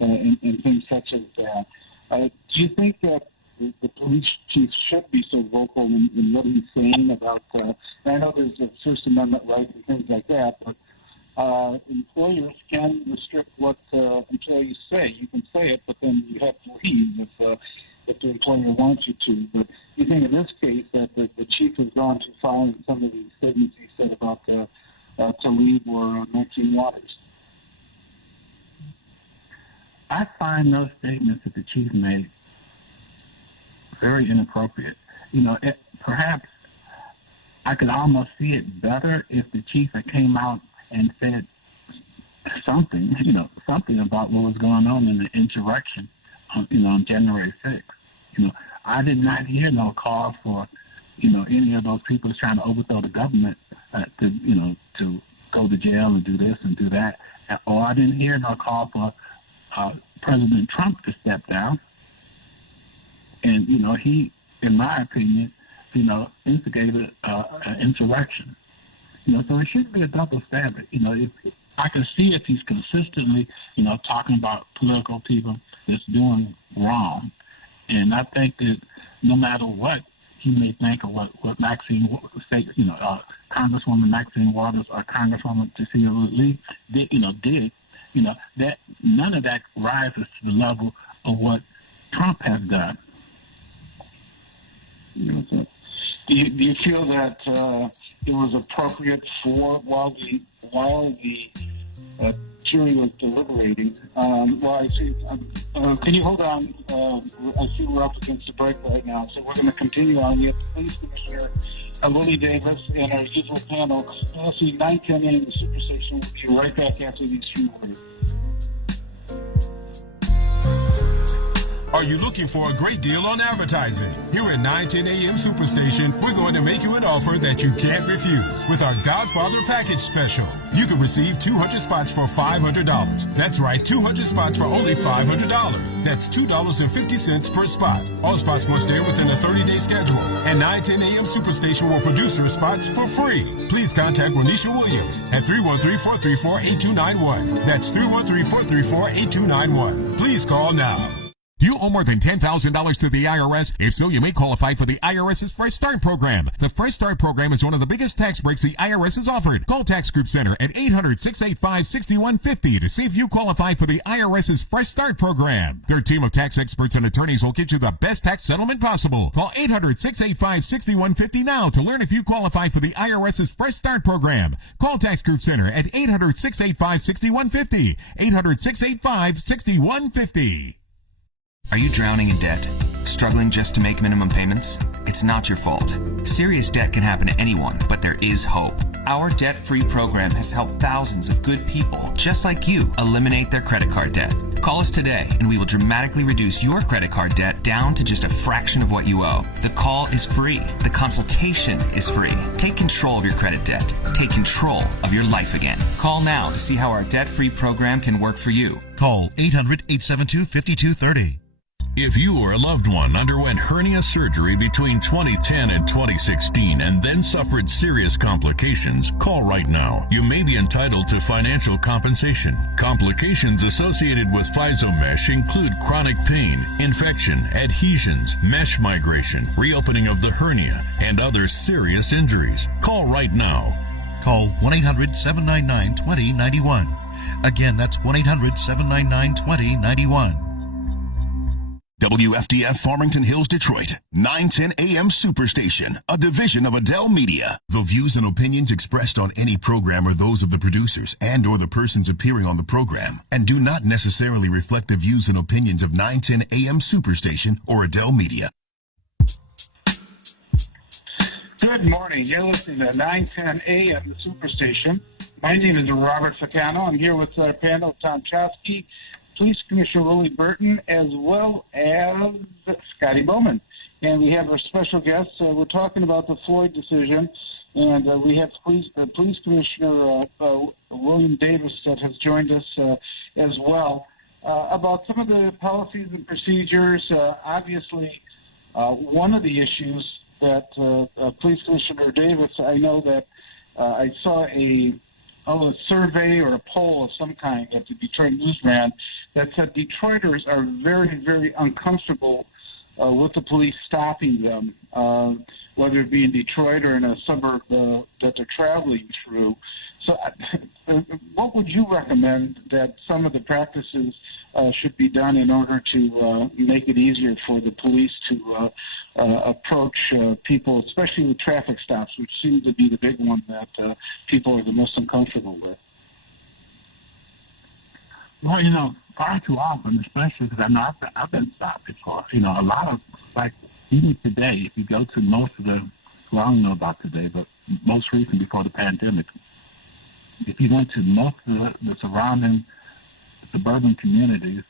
and things such as that. Do you think that the police chief should be so vocal in what he's saying about, I know there's a First Amendment right and things like that, but employers can restrict what employees say. You can say it, but then you have to leave if the employer wants you to. But you think in this case that the chief has gone too far in some of these statements he said about to leave or Maxine Waters? I find those statements that the chief made very inappropriate. Perhaps I could almost see it better if the chief had came out and said something, something about what was going on in the insurrection, on January 6th. I did not hear no call for, any of those people trying to overthrow the government to go to jail and do this and do that. Or I didn't hear no call for President Trump to step down. And, he, in my opinion, instigated an insurrection. So it should be a double standard. If I can see if he's consistently, talking about political people that's doing wrong. And I think that no matter what he may think of what Maxine, Congresswoman Maxine Waters or Congresswoman Cecilia Lee did, that none of that rises to the level of what Trump has done. Do you feel that it was appropriate for while the jury was deliberating? I see. Can you hold on? I see we're up against the break right now, so we're going to continue on. We have the Police Commissioner Willie Davis and our usual panel. Also, 9:10 AM Superstation. We'll be right back after these few words. Are you looking for a great deal on advertising? Here at 910 AM Superstation, we're going to make you an offer that you can't refuse with our Godfather Package Special. You can receive 200 spots for $500. That's right, 200 spots for only $500. That's $2.50 per spot. All spots must air within a 30-day schedule. And 910 AM Superstation will produce your spots for free. Please contact Renisha Williams at 313-434-8291. That's 313-434-8291. Please call now. Do you owe more than $10,000 to the IRS? If so, you may qualify for the IRS's Fresh Start program. The Fresh Start program is one of the biggest tax breaks the IRS has offered. Call Tax Group Center at 800-685-6150 to see if you qualify for the IRS's Fresh Start program. Their team of tax experts and attorneys will get you the best tax settlement possible. Call 800-685-6150 now to learn if you qualify for the IRS's Fresh Start program. Call Tax Group Center at 800-685-6150. 800-685-6150. Are you drowning in debt? Struggling just to make minimum payments? It's not your fault. Serious debt can happen to anyone, but there is hope. Our debt-free program has helped thousands of good people, just like you, eliminate their credit card debt. Call us today, and we will dramatically reduce your credit card debt down to just a fraction of what you owe. The call is free. The consultation is free. Take control of your credit debt. Take control of your life again. Call now to see how our debt-free program can work for you. Call 800-872-5230. If you or a loved one underwent hernia surgery between 2010 and 2016 and then suffered serious complications, call right now. You may be entitled to financial compensation. Complications associated with FISO-mesh include chronic pain, infection, adhesions, mesh migration, reopening of the hernia, and other serious injuries. Call right now. Call 1-800-799-2091. Again, that's 1-800-799-2091. WFDF Farmington Hills, Detroit, 910 AM Superstation, a division of Adele Media. The views and opinions expressed on any program are those of the producers and or the persons appearing on the program and do not necessarily reflect the views and opinions of 910 AM Superstation or Adele Media. Good morning. You're listening to 910 AM Superstation. My name is Robert Ficano. I'm here with our panel, Tom Choske, Police Commissioner Willie Burton, as well as Scotty Boman. and we have our special guest. We're talking about the Floyd decision, and we have Police Commissioner William Davis that has joined us as well about some of the policies and procedures. Obviously, one of the issues that Police Commissioner Davis, I know that I saw a survey or a poll of some kind that the Detroit News ran that said Detroiters are very, very uncomfortable with the police stopping them, whether it be in Detroit or in a suburb that they're traveling through. So what would you recommend that some of the practices should be done in order to make it easier for the police to approach people, especially with traffic stops, which seems to be the big one that people are the most uncomfortable with? Well, you know, far too often, especially because I know I've been stopped before. You know, a lot of, like, even today, if you go to most of the, well, I don't know about today, but most recent before the pandemic, if you went to most of the surrounding suburban communities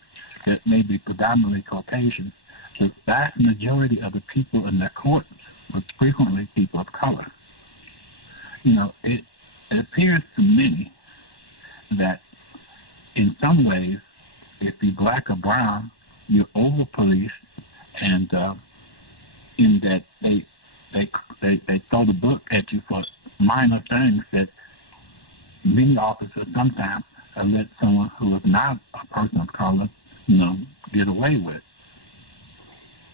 that may be predominantly Caucasian, the vast majority of the people in their courts were frequently people of color. You know, it appears to many that in some ways, if you're black or brown, you're over-policed, and in that they throw the book at you for minor things that many officers sometimes let someone who is not a person of color, you know, get away with.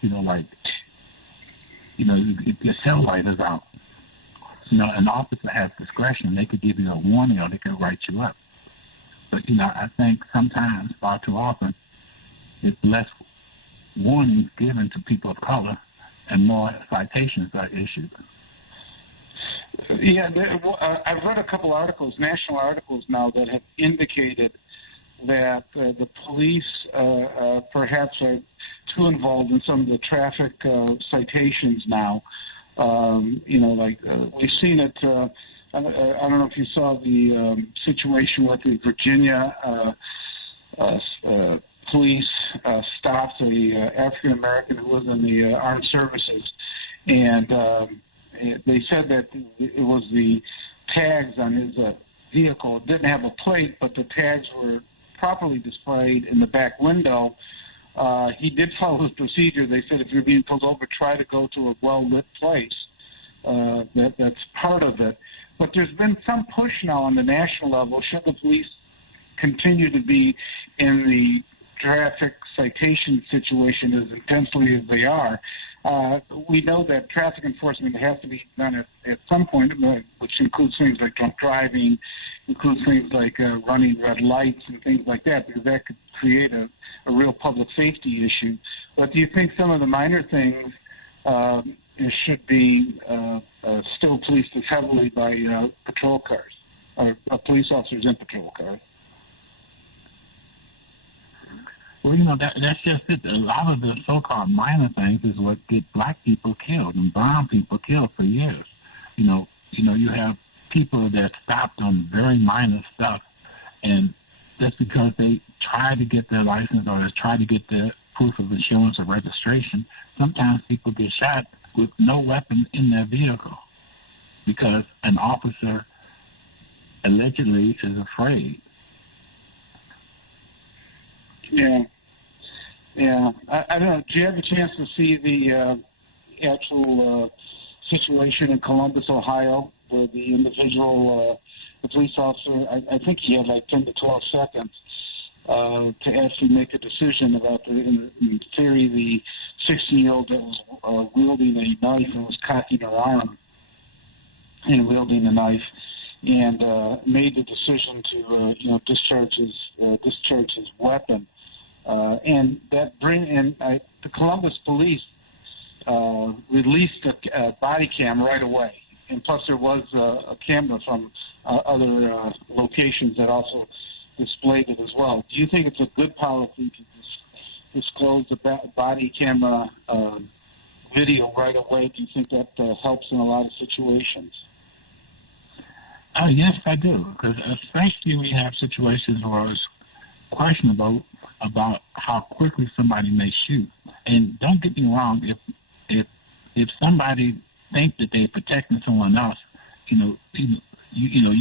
You know, like, you know, if your tail light is out, you know, an officer has discretion. They could give you a warning or they could write you up. But, you know, I think sometimes, far too often, it's less warnings given to people of color and more citations are issued. Yeah, I've read a couple articles, national articles now, that have indicated that the police perhaps are too involved in some of the traffic citations now. You know, like we've seen it. I don't know if you saw the situation with the Virginia police stopped the African American who was in the armed services, and they said that it was the tags on his vehicle. It didn't have a plate, but the tags were properly displayed in the back window. He did follow his procedure. They said if you're being pulled over, try to go to a well-lit place. That's part of it. But there's been some push now on the national level. Should the police continue to be in the traffic citation situation as intensely as they are? We know that traffic enforcement has to be done at some point, which includes things like drunk driving, includes things like running red lights and things like that, because that could create a real public safety issue. But do you think some of the minor things should be still policed as heavily by patrol cars or police officers in patrol cars? Well, you know, that's just it. A lot of the so-called minor things is what get black people killed and brown people killed for years. You know, you have people that stopped on very minor stuff, and just because they try to get their license or they try to get their proof of insurance or registration, sometimes people get shot with no weapon in their vehicle because an officer allegedly is afraid. Yeah. I don't know. Do you have a chance to see the actual situation in Columbus, Ohio, where the individual, the police officer, I think he had like 10 to 12 seconds to actually make a decision about, in theory, the 16-year-old that was wielding a knife and was cocking her arm and wielding a knife, and made the decision to, discharge his weapon. And that the Columbus police released a body cam right away, and plus there was a camera from other locations that also displayed it as well. Do you think it's a good policy to disclose the body camera video right away? Do you think that helps in a lot of situations? Yes, I do, because especially we have situations where it's questionable about how quickly somebody may shoot. And don't get me wrong, if if somebody thinks that they're protecting someone else, you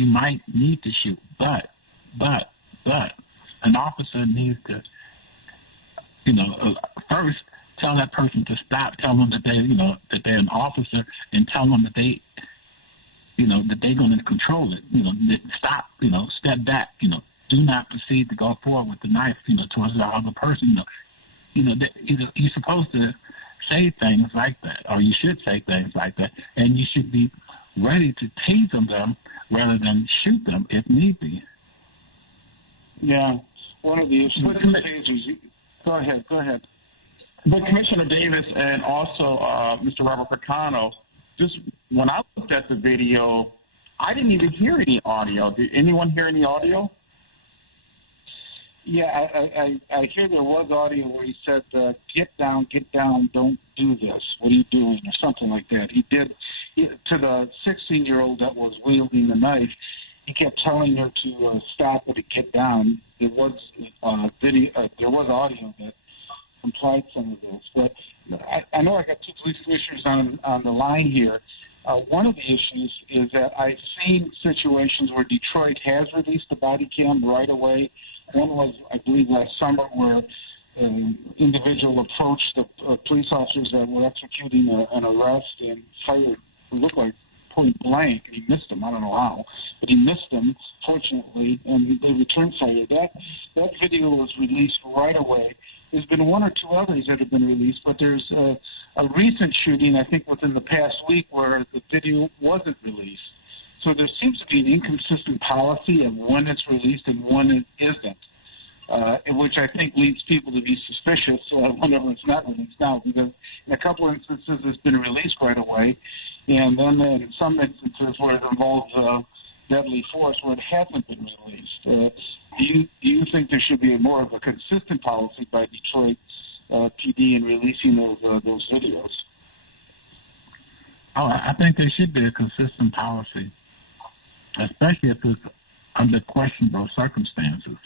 might need to shoot, but an officer needs to, first tell that person to stop, tell them that that they're an officer, and tell them that that they're going to control it. Stop. Step back. Do not proceed to go forward with the knife. Towards the other person. You're supposed to say things like that, or you should say things like that, and you should be ready to tase them rather than shoot them if need be. Yeah, one of the issues with tasers. Go ahead. But Commissioner Davis and also Mr. Robert Ficano, just when I looked at the video, I didn't even hear any audio. Did anyone hear any audio? Yeah, I hear there was audio where he said, get down, don't do this. What are you doing? Or something like that. He did, to the 16-year-old that was wielding the knife, he kept telling her to stop or to get down. There was there was audio that implied some of this. But I know I got two police commissioners on the line here. One of the issues is that I've seen situations where Detroit has released the body cam right away. One was, I believe, last summer where an individual approached the police officers that were executing an arrest and fired what looked like point blank, and he missed them. I don't know how, but he missed them, fortunately, and they returned fire. That video was released right away. There's been one or two others that have been released, but there's a recent shooting, I think within the past week, where the video wasn't released. So there seems to be an inconsistent policy of when it's released and when it isn't, which I think leads people to be suspicious whenever it's not released now, because in a couple of instances it's been released right away, and then in some instances where it involves deadly force where it hasn't been released. Do you think there should be more of a consistent policy by Detroit PD in releasing those videos? Oh, I think there should be a consistent policy, especially if it's under questionable circumstances.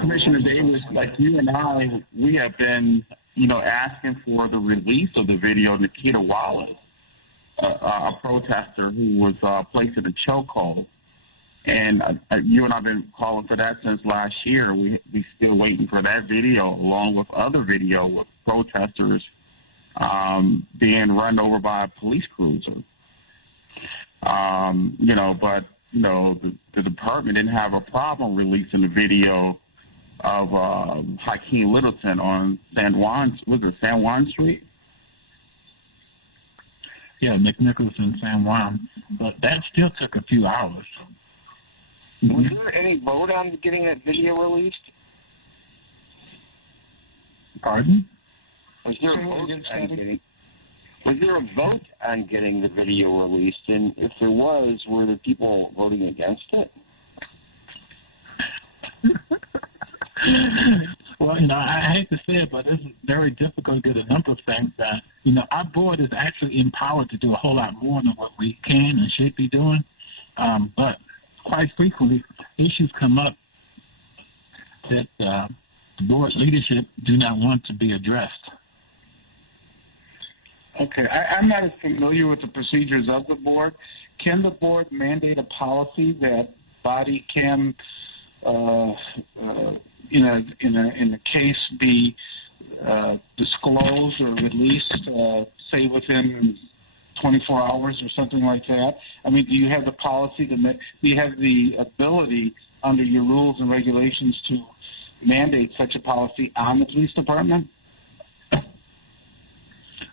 Commissioner Davis, like you and I, we have been, asking for the release of the video of Nikita Wallace, a protester who was placed in a chokehold. And you and I have been calling for that since last year. We still waiting for that video, along with other video with protesters being run over by a police cruiser. The department didn't have a problem releasing the video of Hakeem Littleton on San Juan Street? Yeah, McNichols and San Juan. But that still took a few hours. Was there any vote on getting that video released? Pardon? Was there a vote on getting the video released? And if there was, were the people voting against it? Well, I hate to say it, but it's very difficult to get a number of things done. Our board is actually empowered to do a whole lot more than what we can and should be doing. But quite frequently, issues come up that the board leadership do not want to be addressed. Okay, I'm not as familiar with the procedures of the board. Can the board mandate a policy that body cam in a case be disclosed or released, say within 24 hours or something like that? I mean, do you have the policy do you have the ability under your rules and regulations to mandate such a policy on the police department?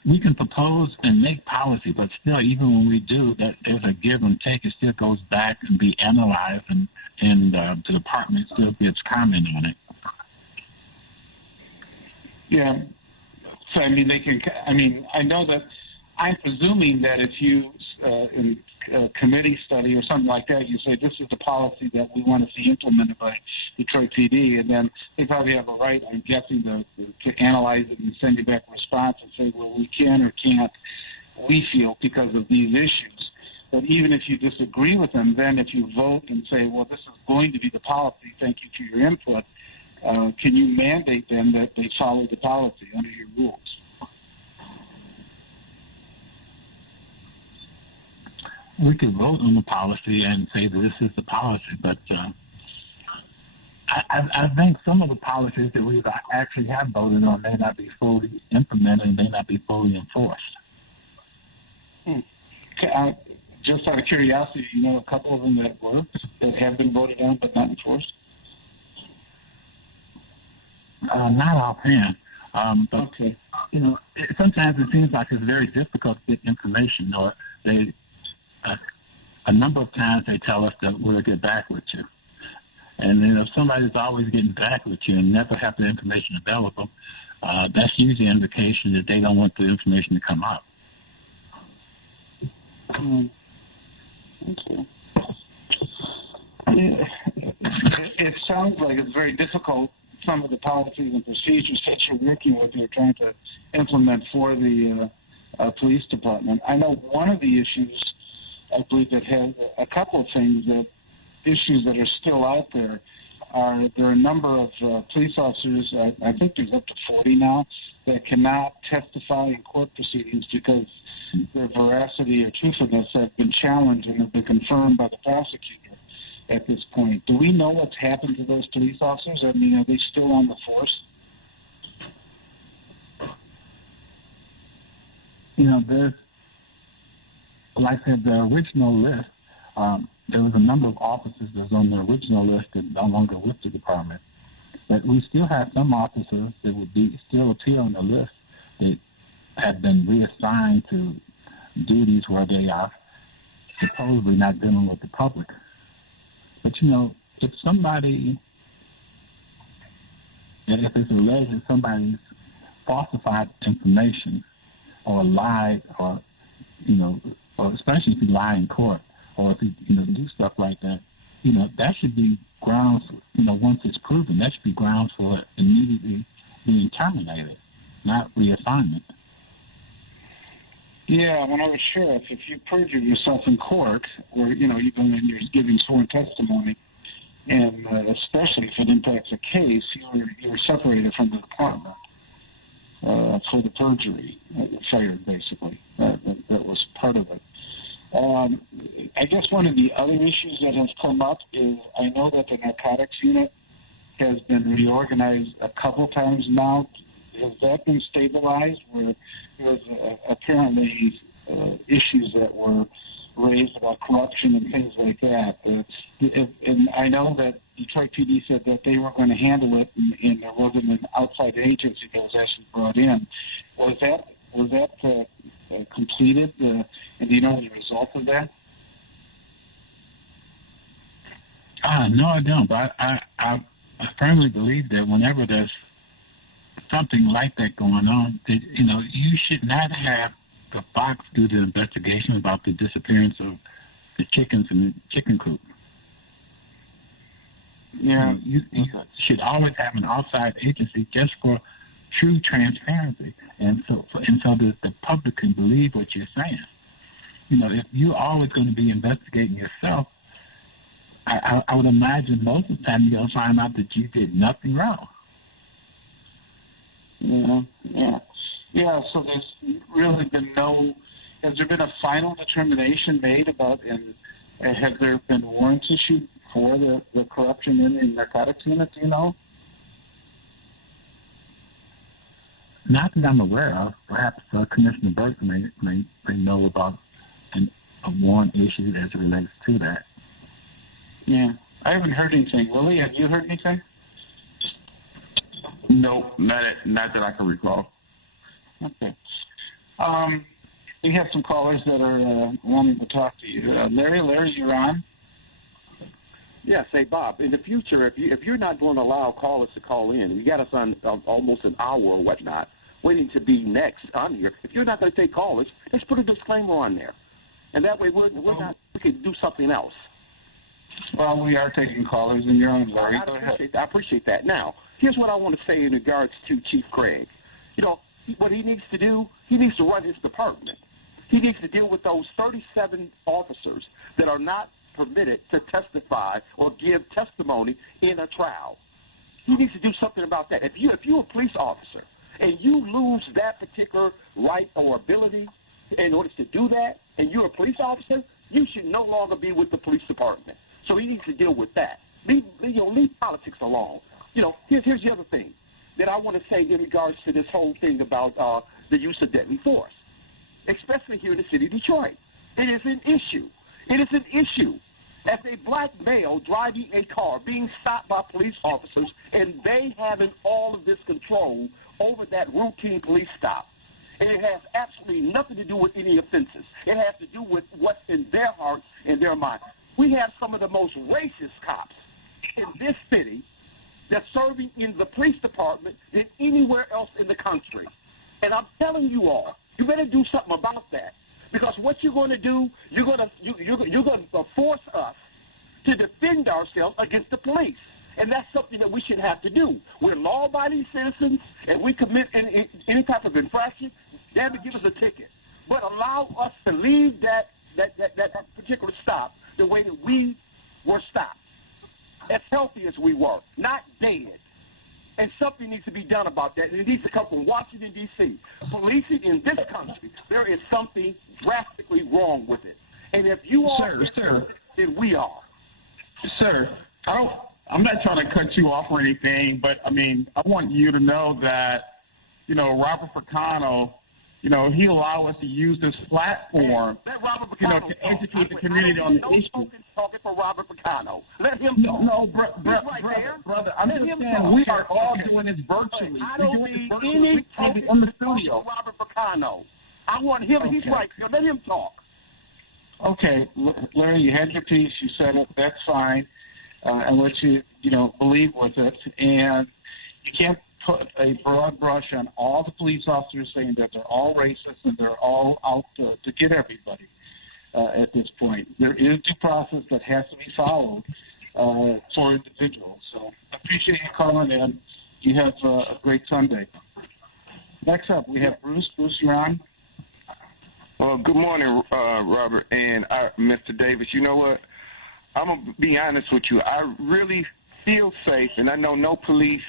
We can propose and make policy, but still, even when we do, that there's a give and take. It still goes back and be analyzed, and the department still gives comment on it. Yeah. So, I mean, I know that I'm presuming that if you, in a committee study or something like that, you say this is the policy that we want to see implemented by Detroit PD, and then they probably have a right, I'm guessing, to analyze it and send you back a response and say, well, we can or can't, we feel, because of these issues. But even if you disagree with them, then if you vote and say, well, this is going to be the policy, thank you for your input, can you mandate them that they follow the policy under your rules? we could vote on the policy and say that this is the policy, but I think some of the policies that we actually have voted on may not be fully implemented and may not be fully enforced. Just out of curiosity, you know a couple of them that have been voted on but not enforced? Not offhand, but okay. You know, sometimes it seems like it's very difficult to get information, or a number of times they tell us that we'll get back with you. And then if somebody's always getting back with you and never have the information available, that's usually an indication that they don't want the information to come out. Okay. It sounds like it's very difficult, some of the policies and procedures that you're working with, you're trying to implement for the police department. I know one of the issues, I believe, that has a couple of things issues that are still out there are a number of police officers, I think there's up to 40 now, that cannot testify in court proceedings because their veracity or truthfulness have been challenged and have been confirmed by the prosecutor at this point. Do we know what's happened to those police officers? I mean, are they still on the force? You know, there's, like I said, the original list, there was a number of officers that was on the original list that no longer with the department. But we still have some officers that would still appear on the list that have been reassigned to duties where they are supposedly not dealing with the public. But, you know, if it's alleged that somebody's falsified information or lied, or, you know, or especially if you lie in court, or if you, do stuff like that, that should be grounds, once it's proven, that should be grounds for immediately being terminated, not reassignment. Yeah, when I was sheriff, if you perjure yourself in court, or, even when you're giving sworn testimony, and especially if it impacts a case, you were separated from the department for the perjury, fired, basically. That was part of it. I guess one of the other issues that has come up is I know that the narcotics unit has been reorganized a couple times now. Has that been stabilized? Where there was apparently issues that were raised about corruption and things like that. And I know that Detroit PD said that they were going to handle it, and there wasn't an outside agency that was actually brought in. Was that completed? And do you know the result of that? No, I don't. But I firmly believe that whenever there's something like that going on, that, you should not have the Fox do the investigation about the disappearance of the chickens in the chicken coop. Yeah, you should always have an outside agency just for true transparency, and so that the public can believe what you're saying. If you're always going to be investigating yourself, I would imagine most of the time you're going to find out that you did nothing wrong. Yeah. So there's really been has there been a final determination made about, and have there been warrants issued for the corruption in the narcotics unit, do you know? Not that I'm aware of. Perhaps Commissioner Burton may know about a warrant issue as it relates to that. Yeah. I haven't heard anything. Willie, have you heard anything? No, not that I can recall. Okay. We have some callers that are wanting to talk to you. Larry, you're on. Yeah, say Bob. In the future, if you're not going to allow callers to call in, you got us on almost an hour or whatnot, waiting to be next on here. If you're not going to take callers, let's put a disclaimer on there, and that way we can do something else. Well, we are taking callers, and you're on, Larry. Go ahead. I appreciate that. Now, here's what I want to say in regards to Chief Craig. What he needs to do, he needs to run his department. He needs to deal with those 37 officers that are not permitted to testify or give testimony in a trial. He needs to do something about that. If you're a police officer and you lose that particular right or ability, In order to do that, and you're a police officer, you should no longer be with the police department. So he needs to deal with that. Leave politics alone. Here's the other thing that I want to say in regards to this whole thing about the use of deadly force, especially here in the city of Detroit. It is an issue. It is an issue. As a black male driving a car, being stopped by police officers, and they having all of this control over that routine police stop. And it has absolutely nothing to do with any offenses. It has to do with what's in their hearts and their minds. We have some of the most racist cops in this city that's serving in the police department than anywhere else in the country. And I'm telling you all, you better do something about that. Because what you're going to do, you're going to force us to defend ourselves against the police. And that's something that we should have to do. We're law-abiding citizens, and we commit any type of infraction, they have to give us a ticket. But allow us to leave that particular stop the way that we were stopped. As healthy as we were, not dead. And something needs to be done about that, and it needs to come from Washington, D.C. Policing in this country, there is something drastically wrong with it. And if you are, sir, then we are. Sir, I'm not trying to cut you off or anything, but, I want you to know that, Robert Ficano, he allowed us to use this platform, to educate the community on the issue. Talking for Robert Ficano. Let him talk. No, brother, I'm just saying we are all doing this virtually. I don't need any talking in the studio. Robert Ficano. I want him. Okay. He's right here. Let him talk. Okay, Larry, you had your piece. You said it. That's fine. And let you, believe with it. And you can't put a broad brush on all the police officers saying that they're all racist and they're all out to get everybody at this point. There is due process that has to be followed for individuals. So I appreciate you calling in. You have a great Sunday. Next up, we have Bruce. Bruce, you're on. Well, good morning, Robert and Mr. Davis. You know what? I'm going to be honest with you. I really feel safe, and I know no police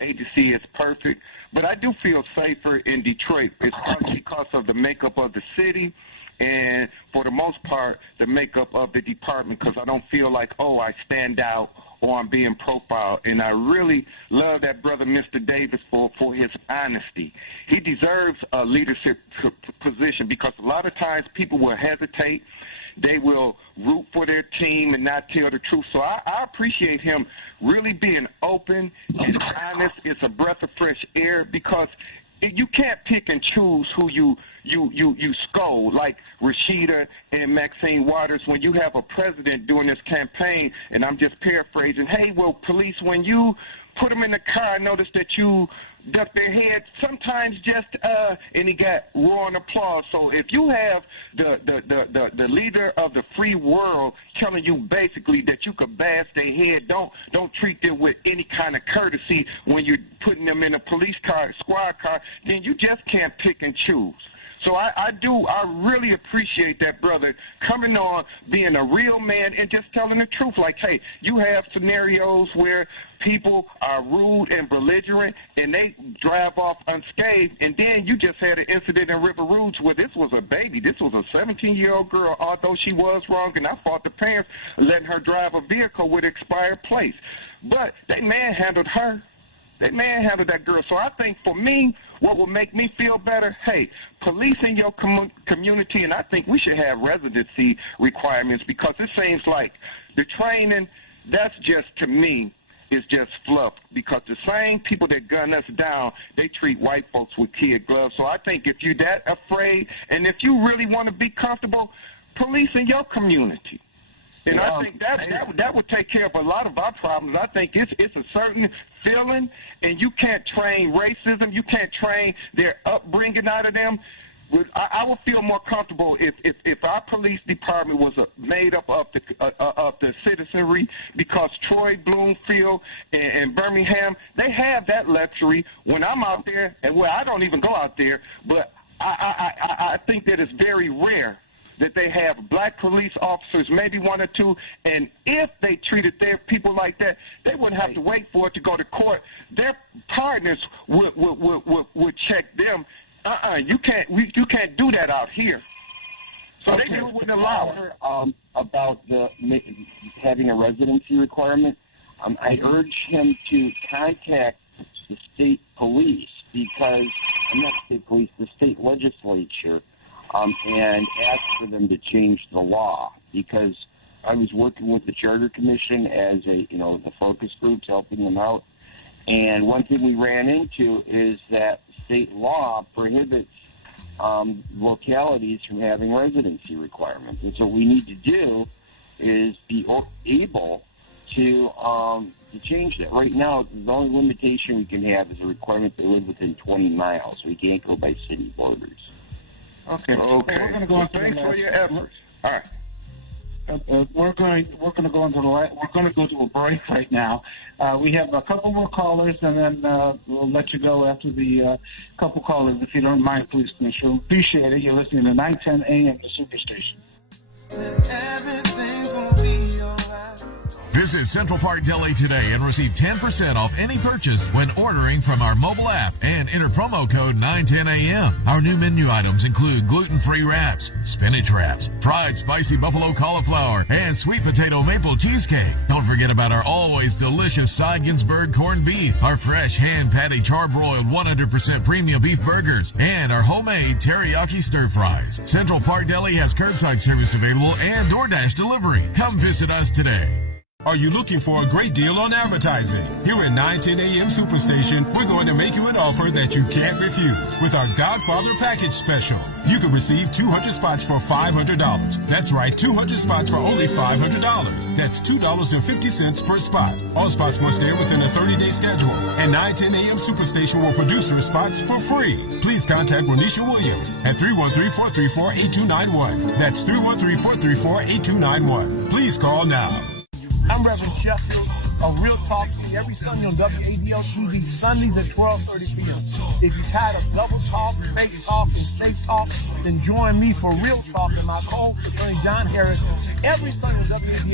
agency is perfect, but I do feel safer in Detroit. It's partly because of the makeup of the city and, for the most part, the makeup of the department, because I don't feel like, I stand out or I'm being profiled. And I really love that brother, Mr. Davis, for his honesty. He deserves a leadership position because a lot of times people will hesitate. They will root for their team and not tell the truth. So I appreciate him really being open and honest. It's a breath of fresh air because you can't pick and choose who you scold, like Rashida and Maxine Waters, when you have a president doing this campaign, and I'm just paraphrasing, hey, well, police, when you put them in the car, I noticed that you duck their heads, sometimes just, and he got roaring applause. So if you have the leader of the free world telling you basically that you could bash their head, don't treat them with any kind of courtesy when you're putting them in a police car, squad car, then you just can't pick and choose. So I really appreciate that brother coming on, being a real man and just telling the truth. Like, hey, you have scenarios where people are rude and belligerent and they drive off unscathed, and then you just had an incident in River Rouge where this was a baby. This was a 17-year-old girl, although she was wrong, and I fought the parents letting her drive a vehicle with expired plates. But they manhandled her. They manhandled that girl. So I think for me, what will make me feel better, hey, police in your community, and I think we should have residency requirements because it seems like the training, that's just, to me, is just fluff because the same people that gun us down, they treat white folks with kid gloves. So I think if you're that afraid and if you really want to be comfortable, police in your community. And I think that would take care of a lot of our problems. I think it's a certain feeling, and you can't train racism. You can't train their upbringing out of them. I would feel more comfortable if our police department was made up of the citizenry, because Troy, Bloomfield, and Birmingham, they have that luxury. When I'm out there, and I don't even go out there, but I think that it's very rare that they have black police officers, maybe one or two, and if they treated their people like that, they wouldn't have to wait for it to go to court. Their partners would check them You can't do that out here. So they wouldn't allow it. About having a residency requirement, I urge him to contact the state police because not the state police, the state legislature, and ask for them to change the law. Because I was working with the Charter Commission as the focus groups, helping them out. And one thing we ran into is that state law prohibits localities from having residency requirements. And so what we need to do is be able to change that. Right now, the only limitation we can have is a requirement to live within 20 miles. We can't go by city borders. Okay. We're going to go on. Thanks for your efforts. All right. We're going to go to a break right now. We have a couple more callers, and then we'll let you go after the couple callers, if you don't mind, please, Commissioner. Appreciate it. You're listening to 910 AM, the Superstation. Everything's gonna be all right. Visit Central Park Deli today and receive 10% off any purchase when ordering from our mobile app and enter promo code 910AM. Our new menu items include gluten-free wraps, spinach wraps, fried spicy buffalo cauliflower, and sweet potato maple cheesecake. Don't forget about our always delicious Seigensburg corned beef, our fresh hand-patty charbroiled 100% premium beef burgers, and our homemade teriyaki stir-fries. Central Park Deli has curbside service available and DoorDash delivery. Come visit us today. Are you looking for a great deal on advertising? Here at 910 AM Superstation, we're going to make you an offer that you can't refuse with our Godfather Package Special. You can receive 200 spots for $500. That's right, 200 spots for only $500. That's $2.50 per spot. All spots must air within a 30-day schedule. And 910 AM Superstation will produce your spots for free. Please contact Renisha Williams at 313-434-8291. That's 313-434-8291. Please call now. I'm Reverend Sheffield on Real Talk every Sunday on WADL TV, Sundays at 12:30 p.m. If you're tired of double talk, fake talk, and safe talk, then join me for Real Talk and my co-host, Attorney John Harris, every Sunday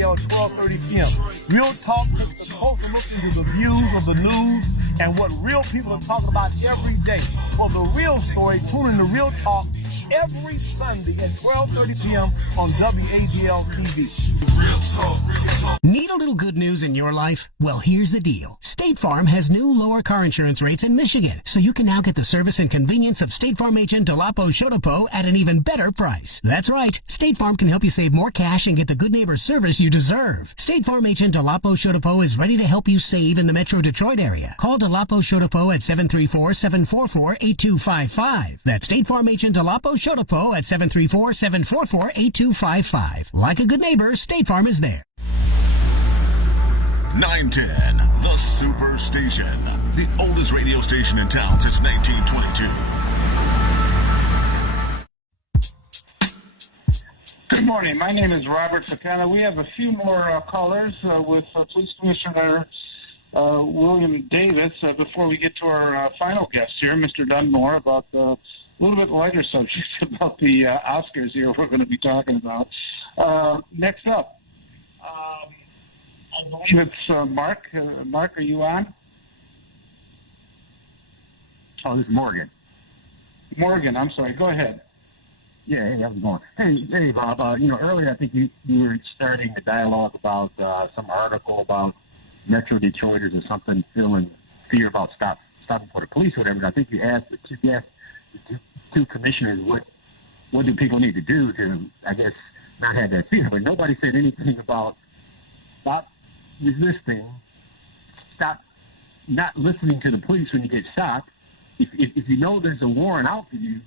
on WADL at 12:30 p.m. Real Talk takes a closer look into the views of the news and what real people are talking about every day. For the real story, tune in to Real Talk every Sunday at 12:30 p.m. on WADL TV. Real Talk. Need a little good news in your life? Well, here's the deal. State Farm has new lower car insurance rates in Michigan, so you can now get the service and convenience of State Farm agent DeLapo Shotopo at an even better price. That's right. State Farm can help you save more cash and get the good neighbor service you deserve. State Farm agent DeLapo Shotopo is ready to help you save in the Metro Detroit area. Call DeLapo Shotopo at 734-744-8255. That's State Farm agent DeLapo Shotopo at 734-744-8255. Like a good neighbor, State Farm is there. 910, the Superstation, the oldest radio station in town since 1922. Good morning. My name is Robert Ficano. We have a few more callers with Police Commissioner William Davis before we get to our final guest here, Mr. Dunmore, about a little bit lighter subjects about the Oscars here we're going to be talking about. Next up, I believe it's Mark. Mark, are you on? Oh, this is Morgan. Morgan, I'm sorry. Go ahead. Yeah, hey, how's it going? Hey, Bob. Earlier I think you were starting a dialogue about some article about Metro Detroiters or something feeling fear about stopping for the police or whatever. And I think you asked the two commissioners what do people need to do to, I guess, not have that fear. But nobody said anything about stop resisting, stop not listening to the police when you get stopped. If you know there's a warrant out for you,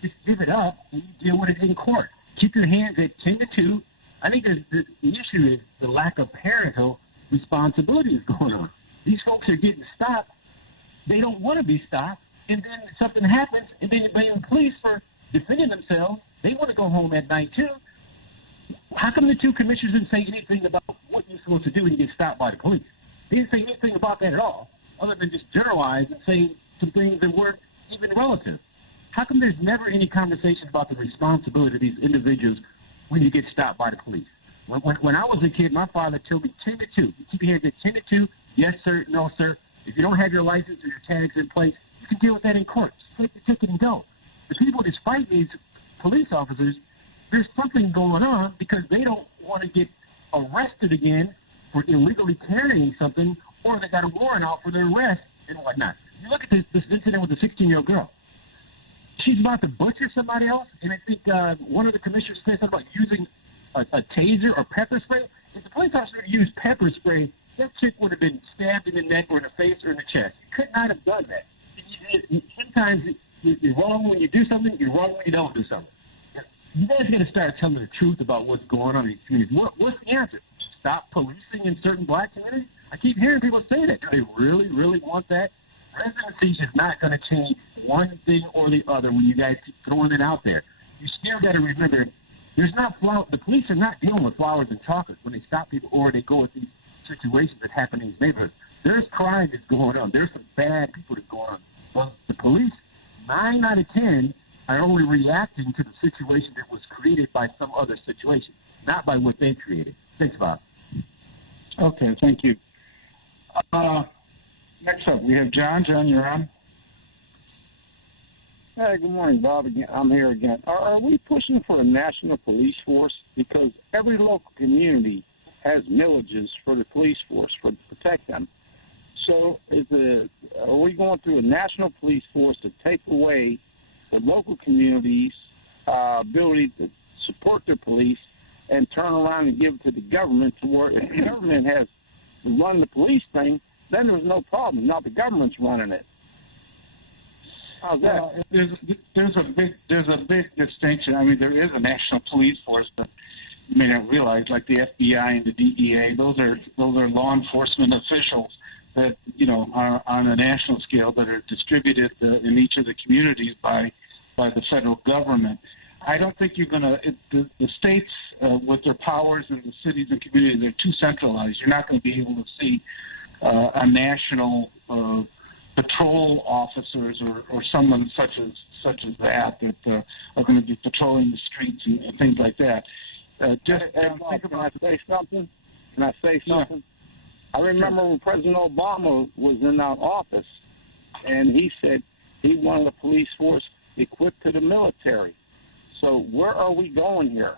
just give it up and deal with it in court. Keep your hands at 10 to 2. I think the issue is the lack of parental responsibility is going on. These folks are getting stopped. They don't want to be stopped. And then something happens, and then you blame the police for defending themselves. They want to go home at night, too. How come the two commissioners didn't say anything about what you're supposed to do when you get stopped by the police? They didn't say anything about that at all, other than just generalize and say some things that weren't even relative. How come there's never any conversation about the responsibility of these individuals when you get stopped by the police? When I was a kid, my father told me 10 to 2. You keep your hands at 10 to 2. Yes, sir. No, sir. If you don't have your license or your tags in place, you can deal with that in court. Just take the ticket and go. people just fight these police officers, there's something going on because they don't want to get arrested again for illegally carrying something, or they got a warrant out for their arrest and whatnot. You look at this incident with the 16-year-old girl. She's about to butcher somebody else, and I think one of the commissioners said something about using a taser or pepper spray. If the police officer had used pepper spray, that chick would have been stabbed in the neck or in the face or in the chest. You could not have done that. Sometimes you're wrong when you do something, you're wrong when you don't do something. You guys got to start telling the truth about what's going on in these communities. What's the answer? Stop policing in certain black communities? I keep hearing people say that. Do they really, really want that? Residency is not going to change one thing or the other when you guys keep throwing it out there. You still got to remember, the police are not dealing with flowers and chocolates when they stop people or they go with these situations that happen in these neighborhoods. There's crime that's going on. There's some bad people that's going on. Well, the police, 9 out of 10, are only reacting to the situation that was created by some other situation, not by what they created. Thanks, Bob. Okay, thank you. Next up, we have John. John, you're on. Hey, good morning, Bob. Again, I'm here again. Are we pushing for a national police force? Because every local community has millages for the police force to protect them. So are we going through a national police force to take away the local communities' ability to support their police and turn around and give it to the government, to where if the government has to run the police thing, then there's no problem. Now the government's running it. How's that? Well, there's a big distinction. I mean, there is a national police force, but you may not realize, like the FBI and the DEA, those are law enforcement officials that are on a national scale that are distributed in each of the communities by the federal government. I don't think you're going to the states with their powers and the cities and communities, they're too centralized. You're not going to be able to see a national patrol officers or someone such as that are going to be patrolling the streets and things like that. Can I say something? Yeah. I remember when President Obama was in our office, and he said he wanted a police force equipped to the military. So where are we going here?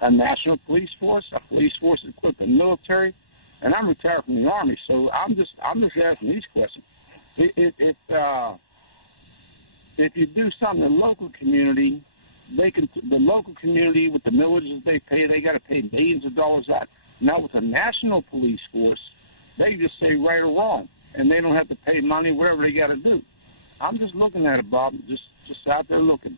A national police force, a police force equipped to the military? And I'm retired from the Army, so I'm just asking these questions. If you do something in the local community, the local community with the millages they pay, they got to pay millions of dollars out. Now with a national police force, they just say right or wrong, and they don't have to pay money, whatever they got to do. I'm just looking at it, Bob, just out there looking.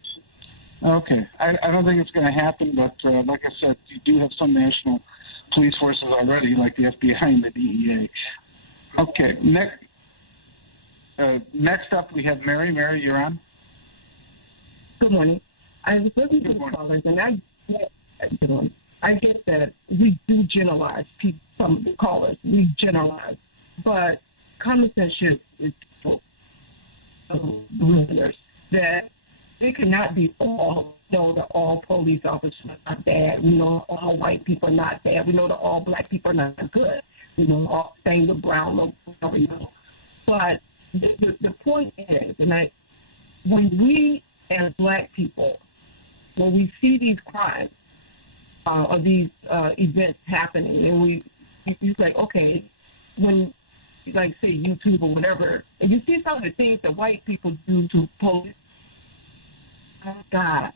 Okay. I don't think it's going to happen, but like I said, you do have some national police forces already, like the FBI and the DEA. Okay. Next up, we have Mary. Mary, you're on. Good morning. I was listening to the callers, and I get that we do generalize people, some of the callers. We generalize, but common sense is for listeners that it cannot be all. We know that all police officers are not bad. We know all white people are not bad. We know that all black people are not good. We know all things with brown or whatever, But the point is, when we as black people, when we see these crimes or these events happening, and you say, okay, when, like, say, YouTube or whatever, and you see some of the things that white people do to police, oh, God,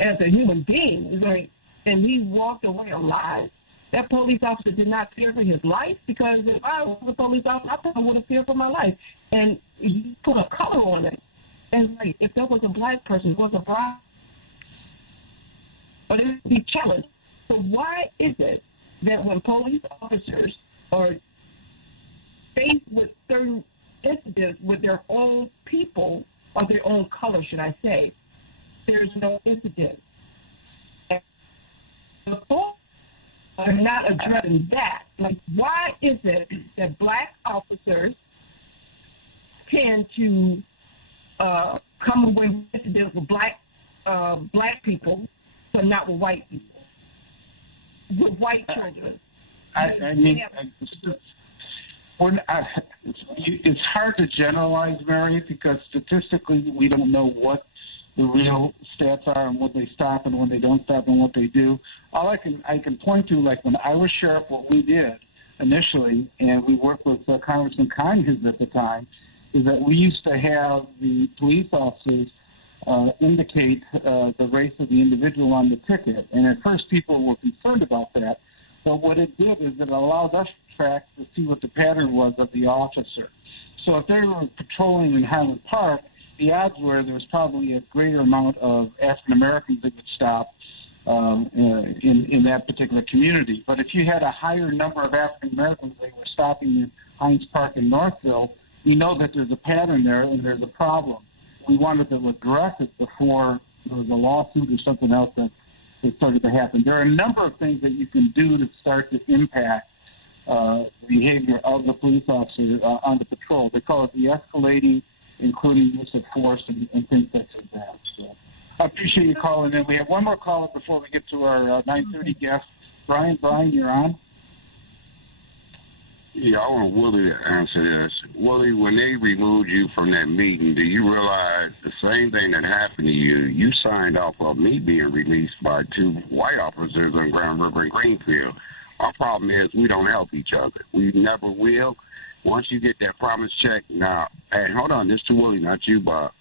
as a human being, and he walked away alive. That police officer did not fear for his life, because if I was a police officer, I probably would have feared for my life. And you put a color on it. And like, if there was a black person, it was a black, but it would be challenged. So why is it that when police officers are faced with certain incidents with their own people, or their own color, should I say, there's no incident? And the folks are not addressing that. Like, why is it that black officers tend to come away with incidents with black people, but not with white people, with white children? It's hard to generalize, Mary, because statistically we don't know what the real stats are and when they stop and when they don't stop and what they do. All I can point to, like when I was sheriff, what we did initially, and we worked with Congressman Conyers at the time, is that we used to have the police officers indicate the race of the individual on the ticket. And at first people were concerned about that, but what it did is it allowed us to track to see what the pattern was of the officer. So if they were patrolling in Highland Park, the odds were there was probably a greater amount of African Americans that would stop in that particular community. But if you had a higher number of African Americans that were stopping in Hines Park and Northville, we know that there's a pattern there and there's a problem. We wanted to address it before there was a lawsuit or something else that started to happen. There are a number of things that you can do to start to impact the behavior of the police officer on the patrol. They call it de-escalating, including use of force and things such as that. So I appreciate you calling in. We have one more caller before we get to our 9:30 guest. Brian, you're on. Yeah, I want Willie to answer this. Willie, when they removed you from that meeting, do you realize the same thing that happened to you? You signed off on me being released by 2 white officers on Grand River and Greenfield. Our problem is we don't help each other. We never will. Once you get that promise check, now, hey, hold on, this is to Willie, not you, Bob.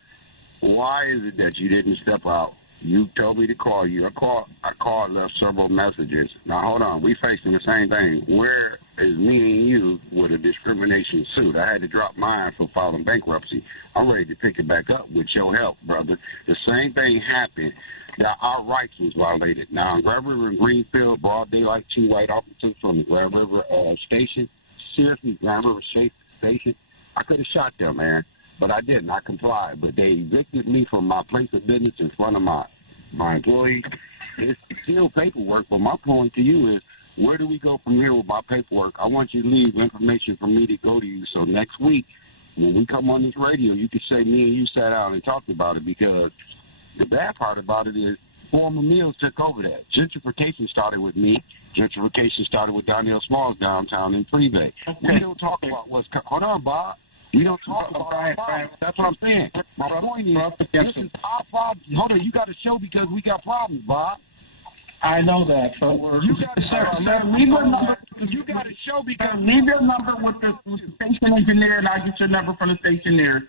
Why is it that you didn't step out? You told me to call you. I called, left several messages. Now, hold on, we facing the same thing. Where is me and you with a discrimination suit? I had to drop mine for filing bankruptcy. I'm ready to pick it back up with your help, brother. The same thing happened. Now, our rights was violated. Now, in Grand River and Greenfield, broad daylight, 2 white officers from the Grand River station, seriously, Grand River station, I could have shot them, man, but I didn't. I complied. But they evicted me from my place of business in front of my employees. It's still paperwork, but my point to you is, where do we go from here with my paperwork? I want you to leave information for me to go to you. So next week, when we come on this radio, you can say me and you sat down and talked about it, because the bad part about it is former Mills took over that. Gentrification started with me. Gentrification started with Donnell Smalls downtown in Freeway. We don't talk about what's... Hold on, Bob. We don't talk about Brian. That's what I'm saying. My point is, this is our problem. Hold on, you got a show because we got problems, Bob. I know that, but you got leave your number. You got a show because leave your number with the station engineer, and I'll get your number from the station engineer.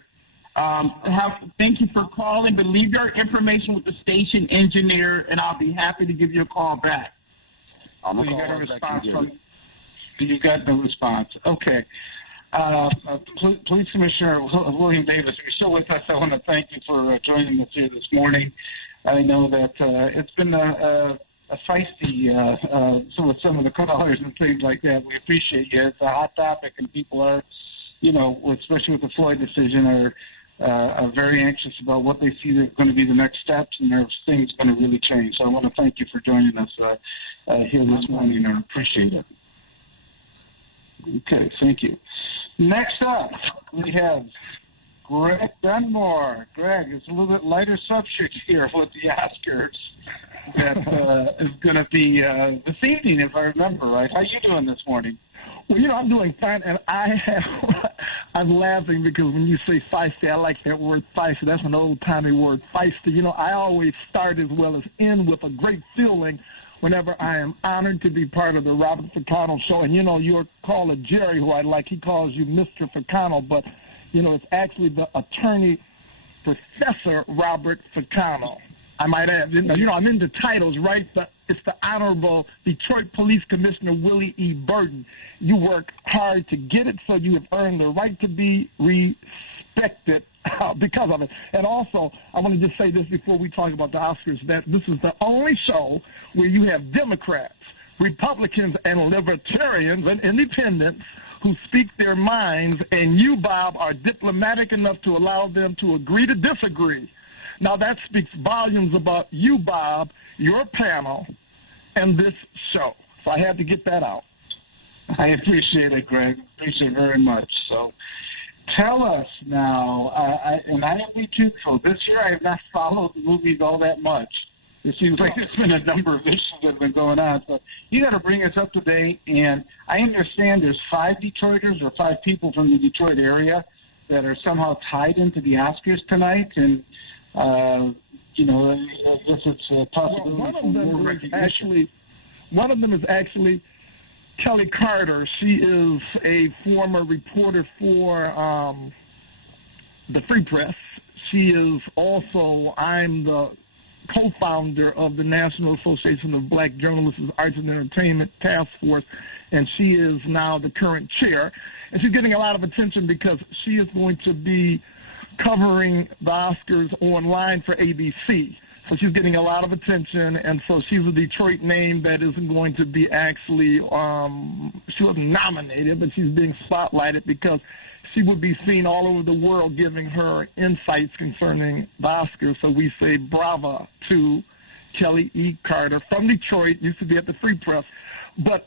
Thank you for calling, but leave your information with the station engineer, and I'll be happy to give you a call back. You got a response from? You got the response. Okay. Police Commissioner William Davis, you're still with us. I want to thank you for joining us here this morning. I know that it's been a feisty some of the callers and things like that. We appreciate you. It's a hot topic, and people are, especially with the Floyd decision, are very anxious about what they see are going to be the next steps, and there's things going to really change. So I want to thank you for joining us here this morning, and I appreciate it. Okay, thank you. Next up, we have Greg Dunmore. Greg, it's a little bit lighter subject here with the Oscars that is going to be this evening, if I remember right. How you doing this morning? Well, I'm doing fine, and I'm laughing because when you say feisty, I like that word feisty. That's an old-timey word, feisty. I always start as well as end with a great feeling whenever I am honored to be part of the Robert Ficano show. And, your caller, Jerry, who I like, he calls you Mr. Ficano, but, it's actually the attorney Professor Robert Ficano. I might add, I'm into titles, right? It's the Honorable Detroit Police Commissioner Willie E. Burton. You work hard to get it, so you have earned the right to be respected because of it. And also, I want to just say this before we talk about the Oscars, that this is the only show where you have Democrats, Republicans, and Libertarians and Independents who speak their minds, and you, Bob, are diplomatic enough to allow them to agree to disagree. Now, that speaks volumes about you, Bob, your panel, and this show. So I had to get that out. I appreciate it, Greg. Appreciate it very much. So tell us now, and I have to be truthful, this year I have not followed the movies all that much. It seems like there's been a number of issues that have been going on. So you got to bring us up to date. And I understand there's 5 Detroiters or 5 people from the Detroit area that are somehow tied into the Oscars tonight. And, you know, I guess it's a possibility for more recognition. One of them is actually Kelly Carter. She is a former reporter for the Free Press. She is also, I'm the co-founder of the National Association of Black Journalists' Arts and Entertainment Task Force, and she is now the current chair. And she's getting a lot of attention because she is going to be covering the Oscars online for ABC. So she's getting a lot of attention, and so she's a Detroit name that isn't going to be actually, she wasn't nominated, but she's being spotlighted because she would be seen all over the world giving her insights concerning the Oscars. So we say bravo to Kelly E. Carter from Detroit, used to be at the Free Press. But,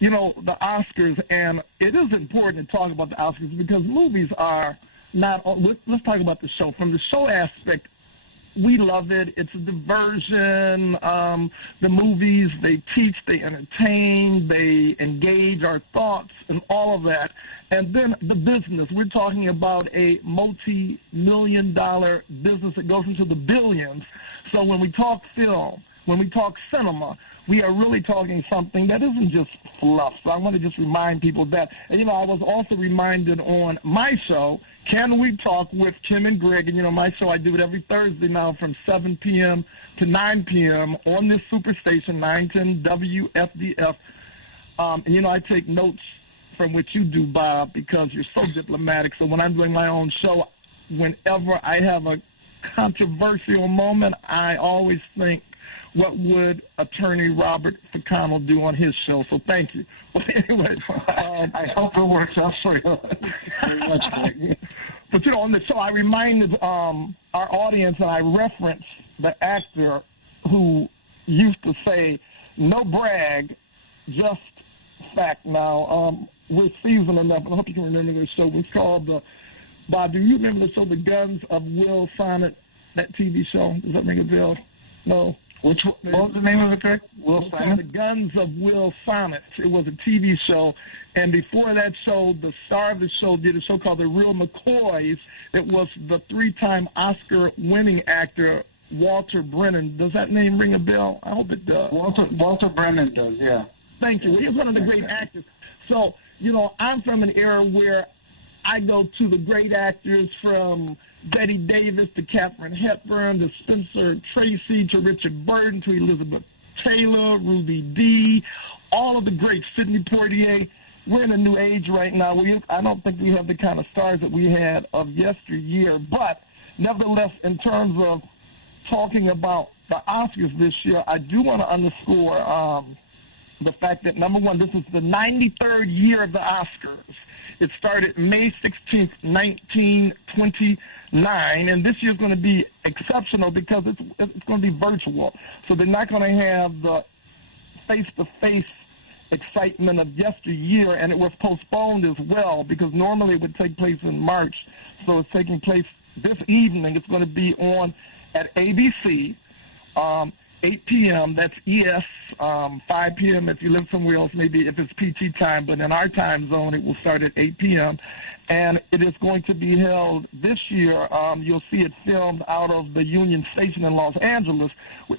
you know, the Oscars, and it is important to talk about the Oscars because movies are not, let's talk about the show. From the show aspect, we love it. It's a diversion. The movies, they teach, they entertain, they engage our thoughts and all of that. And then the business. We're talking about a multi-million-dollar business that goes into the billions. So when we talk film, when we talk cinema, we are really talking something that isn't just fluff. So I want to just remind people that. And, you know, I was also reminded on my show, Can We Talk with Kim and Greg? And, you know, my show, I do it every Thursday now from 7 p.m. to 9 p.m. on this superstation, 910 WFDF. And, you know, I take notes from what you do, Bob, because you're so diplomatic. So when I'm doing my own show, whenever I have a controversial moment, I always think, what would Attorney Robert Ficano do on his show? So thank you. Well, anyway, I hope it works out for you. Very much, Greg. But, you know, on the show, I reminded our audience, and I referenced the actor who used to say, no brag, just fact. Now, we're seasoned enough, and I hope you can remember this show. It was called, Bob, do you remember the show The Guns of Will Sonnet, that TV show? Does that ring a bell? No. What was the name of it, Greg? Will Sonnet? The Guns of Will Sonnet. It was a TV show. And before that show, the star of the show did a show called The Real McCoys. It was the 3-time Oscar-winning actor, Walter Brennan. Does that name ring a bell? I hope it does. Walter Brennan does, yeah. Thank you. He was one of the great actors. So, you know, I'm from an era where I go to the great actors from Betty Davis to Katharine Hepburn to Spencer Tracy to Richard Burton to Elizabeth Taylor, Ruby Dee, all of the greats, Sidney Poitier. We're in a new age right now. I don't think we have the kind of stars that we had of yesteryear. But nevertheless, in terms of talking about the Oscars this year, I do want to underscore the fact that, number one, this is the 93rd year of the Oscars. It started May 16th, 1929, and this year's going to be exceptional because it's going to be virtual. So they're not going to have the face-to-face excitement of yesteryear, and it was postponed as well because normally it would take place in March. So it's taking place this evening. It's going to be on at ABC, 8 p.m. That's ES, 5 p.m. if you live somewhere else, maybe if it's PT time, but in our time zone, it will start at 8 p.m. And it is going to be held this year. You'll see it filmed out of the Union Station in Los Angeles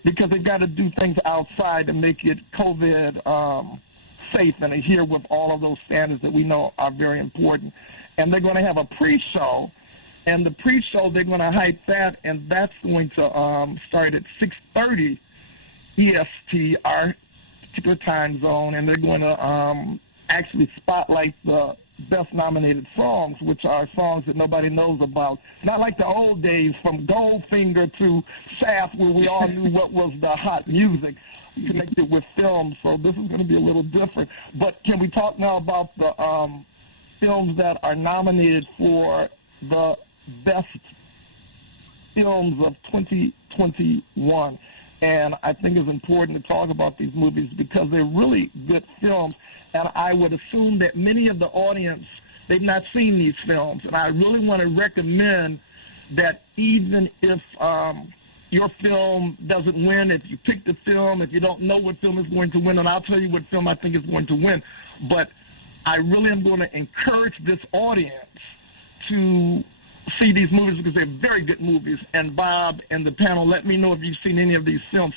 because they've got to do things outside to make it COVID safe and adhere with all of those standards that we know are very important. And they're going to have a pre-show. And the pre-show, they're going to hype that, and that's going to start at 6:30 EST, our particular time zone, and they're going to actually spotlight the best nominated songs, which are songs that nobody knows about. Not like the old days from Goldfinger to Shaft, where we all knew what was the hot music connected with film. So this is going to be a little different. But can we talk now about the films that are nominated for the best films of 2021? And I think it's important to talk about these movies because they're really good films. And I would assume that many of the audience, they've not seen these films. And I really want to recommend that even if your film doesn't win, if you pick the film, if you don't know what film is going to win, and I'll tell you what film I think is going to win. But I really am going to encourage this audience to see these movies because they're very good movies. And Bob and the panel, let me know if you've seen any of these films.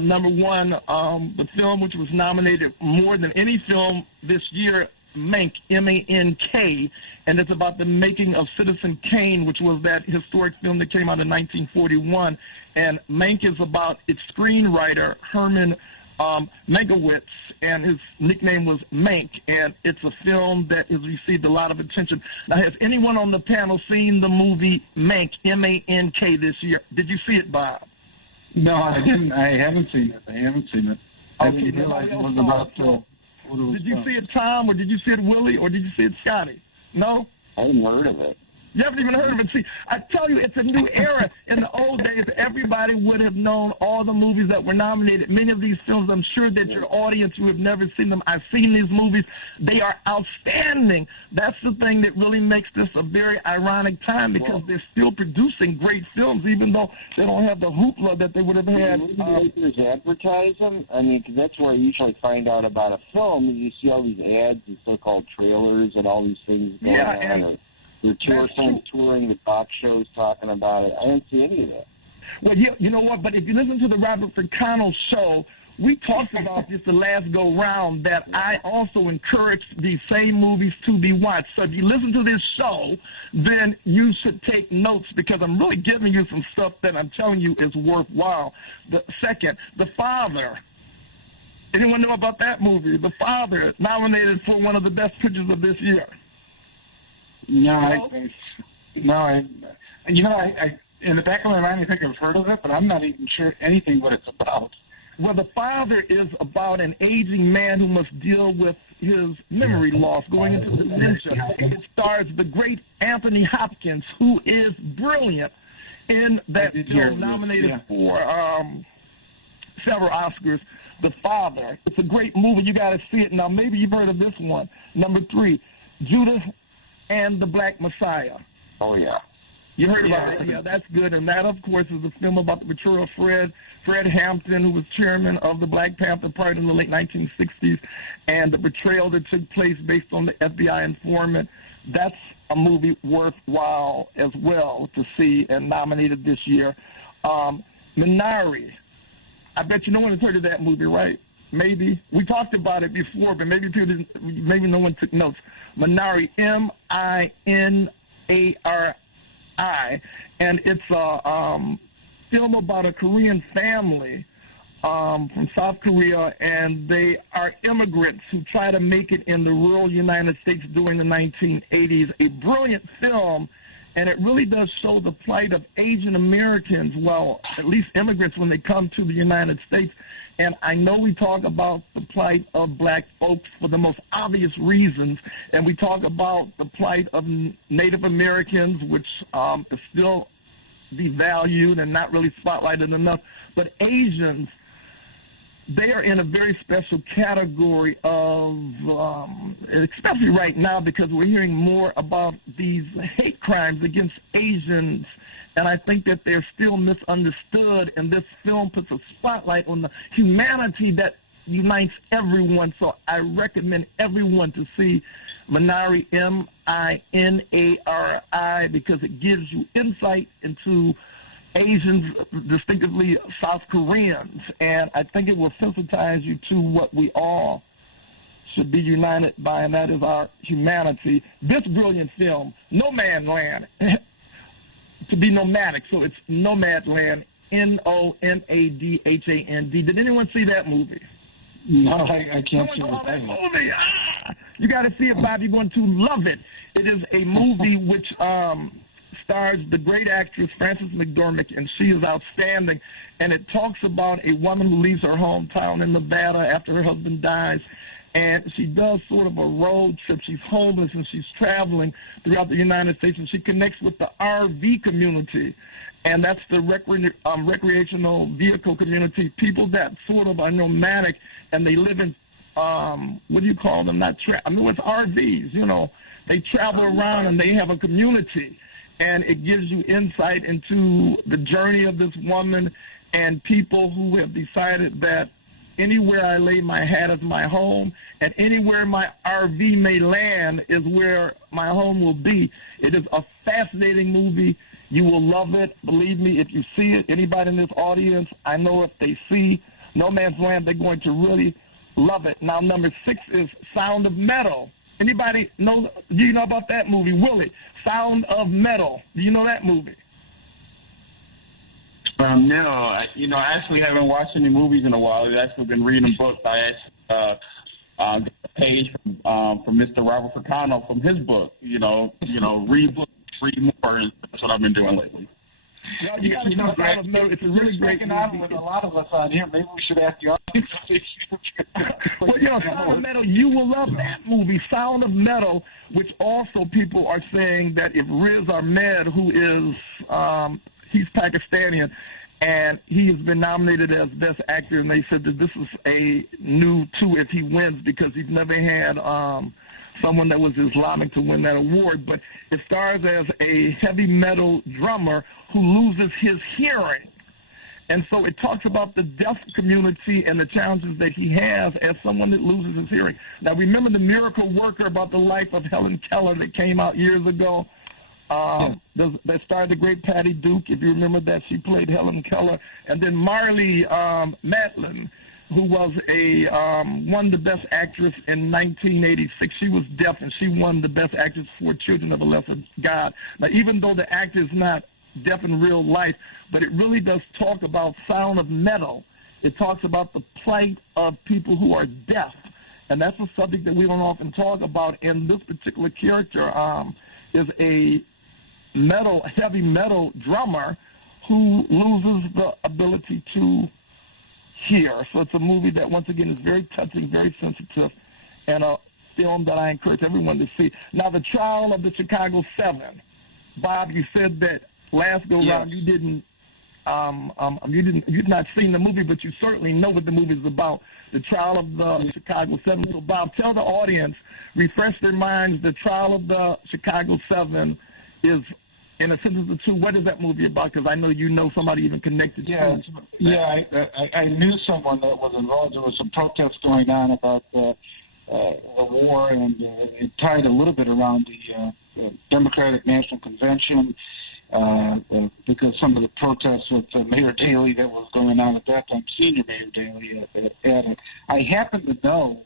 Number one, the film which was nominated more than any film this year, Mank, M-A-N-K, and it's about the making of Citizen Kane, which was that historic film that came out in 1941. And Mank is about its screenwriter, Herman Mankiewicz, and his nickname was Mank, and it's a film that has received a lot of attention. Now, has anyone on the panel seen the movie Mank, M-A-N-K, this year? Did you see it, Bob? No, I didn't. I haven't seen it. I Okay, didn't realize it was about what it was Did you about. see it, Tom, or did you see it, Willie, or did you see it, Scotty? No? I hadn't heard of it. You haven't even heard of it. See, I tell you, it's a new era. In the old days, everybody would have known all the movies that were nominated. Many of these films, I'm sure that your audience who have never seen them, I've seen these movies. They are outstanding. That's the thing that really makes this a very ironic time because they're still producing great films, even though they don't have the hoopla that they would have had. Makers advertise them? I mean, 'cause that's where I usually find out about a film. You see all these ads and so-called trailers and all these things going on. They're touring the talk shows talking about it. I didn't see any of that. Well, you know what? But if you listen to the Robert Ficano show, we talked about this the last go-round, that I also encourage these same movies to be watched. So if you listen to this show, then you should take notes because I'm really giving you some stuff that I'm telling you is worthwhile. The second, The Father. Anyone know about that movie? The Father, nominated for one of the best pictures of this year. I in the back of my mind, I think I've heard of it, but I'm not even sure anything what it's about. Well, The Father is about an aging man who must deal with his memory loss, going into dementia. It stars the great Anthony Hopkins, who is brilliant in that film, nominated for several Oscars. The Father. It's a great movie. You got to see it. Now, maybe you've heard of this one. Number 3, Judas and the Black Messiah. Oh, yeah. You heard about it? Yeah, that's good. And that, of course, is a film about the portrayal of Fred Hampton, who was chairman of the Black Panther Party in the late 1960s, and the betrayal that took place based on the FBI informant. That's a movie worthwhile as well to see and nominated this year. Minari. I bet you no one has heard of that movie, right? Maybe. We talked about it before, but maybe people didn't, maybe no one took notes. Minari, M-I-N-A-R-I, and it's a film about a Korean family from South Korea, and they are immigrants who try to make it in the rural United States during the 1980s. A brilliant film, and it really does show the plight of Asian Americans, well, at least immigrants when they come to the United States. And I know we talk about the plight of black folks for the most obvious reasons, and we talk about the plight of Native Americans, which is still devalued and not really spotlighted enough. But Asians, they are in a very special category of, especially right now because we're hearing more about these hate crimes against Asians, and I think that they're still misunderstood, and this film puts a spotlight on the humanity that unites everyone. So I recommend everyone to see Minari, M-I-N-A-R-I, because it gives you insight into Asians, distinctively South Koreans, and I think it will sensitize you to what we all should be united by, and that is our humanity. This brilliant film, Nomadland, to be nomadic, so it's Nomadland, N-O-M-A-D-H-A-N-D. Did anyone see that movie? No, I can't see what that movie. You got to see it, Bob. You're going to love it. It is a movie which stars the great actress Frances McDormand, and she is outstanding. And it talks about a woman who leaves her hometown in Nevada after her husband dies, and she does sort of a road trip. She's homeless, and she's traveling throughout the United States, and she connects with the RV community, and that's the recreational vehicle community, people that sort of are nomadic, and they live in, what do you call them? It's RVs, you know. They travel around, and they have a community. and it gives you insight into the journey of this woman and people who have decided that anywhere I lay my hat is my home, and anywhere my RV may land is where my home will be. It is a fascinating movie. You will love it. Believe me, if you see it, anybody in this audience, I know if they see No Man's Land, they're going to really love it. Now, number 6 is Sound of Metal. Anybody know? Do you know about that movie, Willie? Sound of Metal. Do you know that movie? No, I actually haven't watched any movies in a while. I've actually been reading books. I actually got a page from Mr. Robert Ficano from his book. Read books, read more, and that's what I've been doing lately. Yeah, you got to know Sound of Metal. It's a really great movie. With a lot of us on here, maybe we should ask the audience. Well, Sound of Metal, you will love that movie, Sound of Metal, which also people are saying that if Riz Ahmed, who is, he's Pakistani, and he has been nominated as Best Actor, and they said that this is a new two if he wins because he's never had someone that was Islamic to win that award. But it stars as a heavy metal drummer who loses his hearing. And so it talks about the deaf community and the challenges that he has as someone that loses his hearing. Now, remember The Miracle Worker, about the life of Helen Keller, that came out years ago? That starred the great Patty Duke, if you remember that. She played Helen Keller. And then Marlee Matlin, who was won the Best Actress in 1986. She was deaf, and she won the Best Actress for Children of a Lesser God. Now, even though the actor is not deaf in real life, but it really does talk about Sound of Metal. It talks about the plight of people who are deaf, and that's a subject that we don't often talk about. And this particular character is a heavy metal drummer who loses the ability to hear. So it's a movie that, once again, is very touching, very sensitive, and a film that I encourage everyone to see. Now, The Trial of the Chicago 7. Bob, you said that last go round you didn't you've not seen the movie, but you certainly know what the movie is about. The Trial of the Chicago 7. So, Bob, tell the audience, refresh their minds. The Trial of the Chicago 7 is, in a sentence or two, what is that movie about? Because I know you know somebody even connected to it. Yeah, I knew someone that was involved. There was some protests going on about the war, and it tied a little bit around the Democratic National Convention because some of the protests with Mayor Daley that was going on at that time, Senior Mayor Daley at it. I happen to know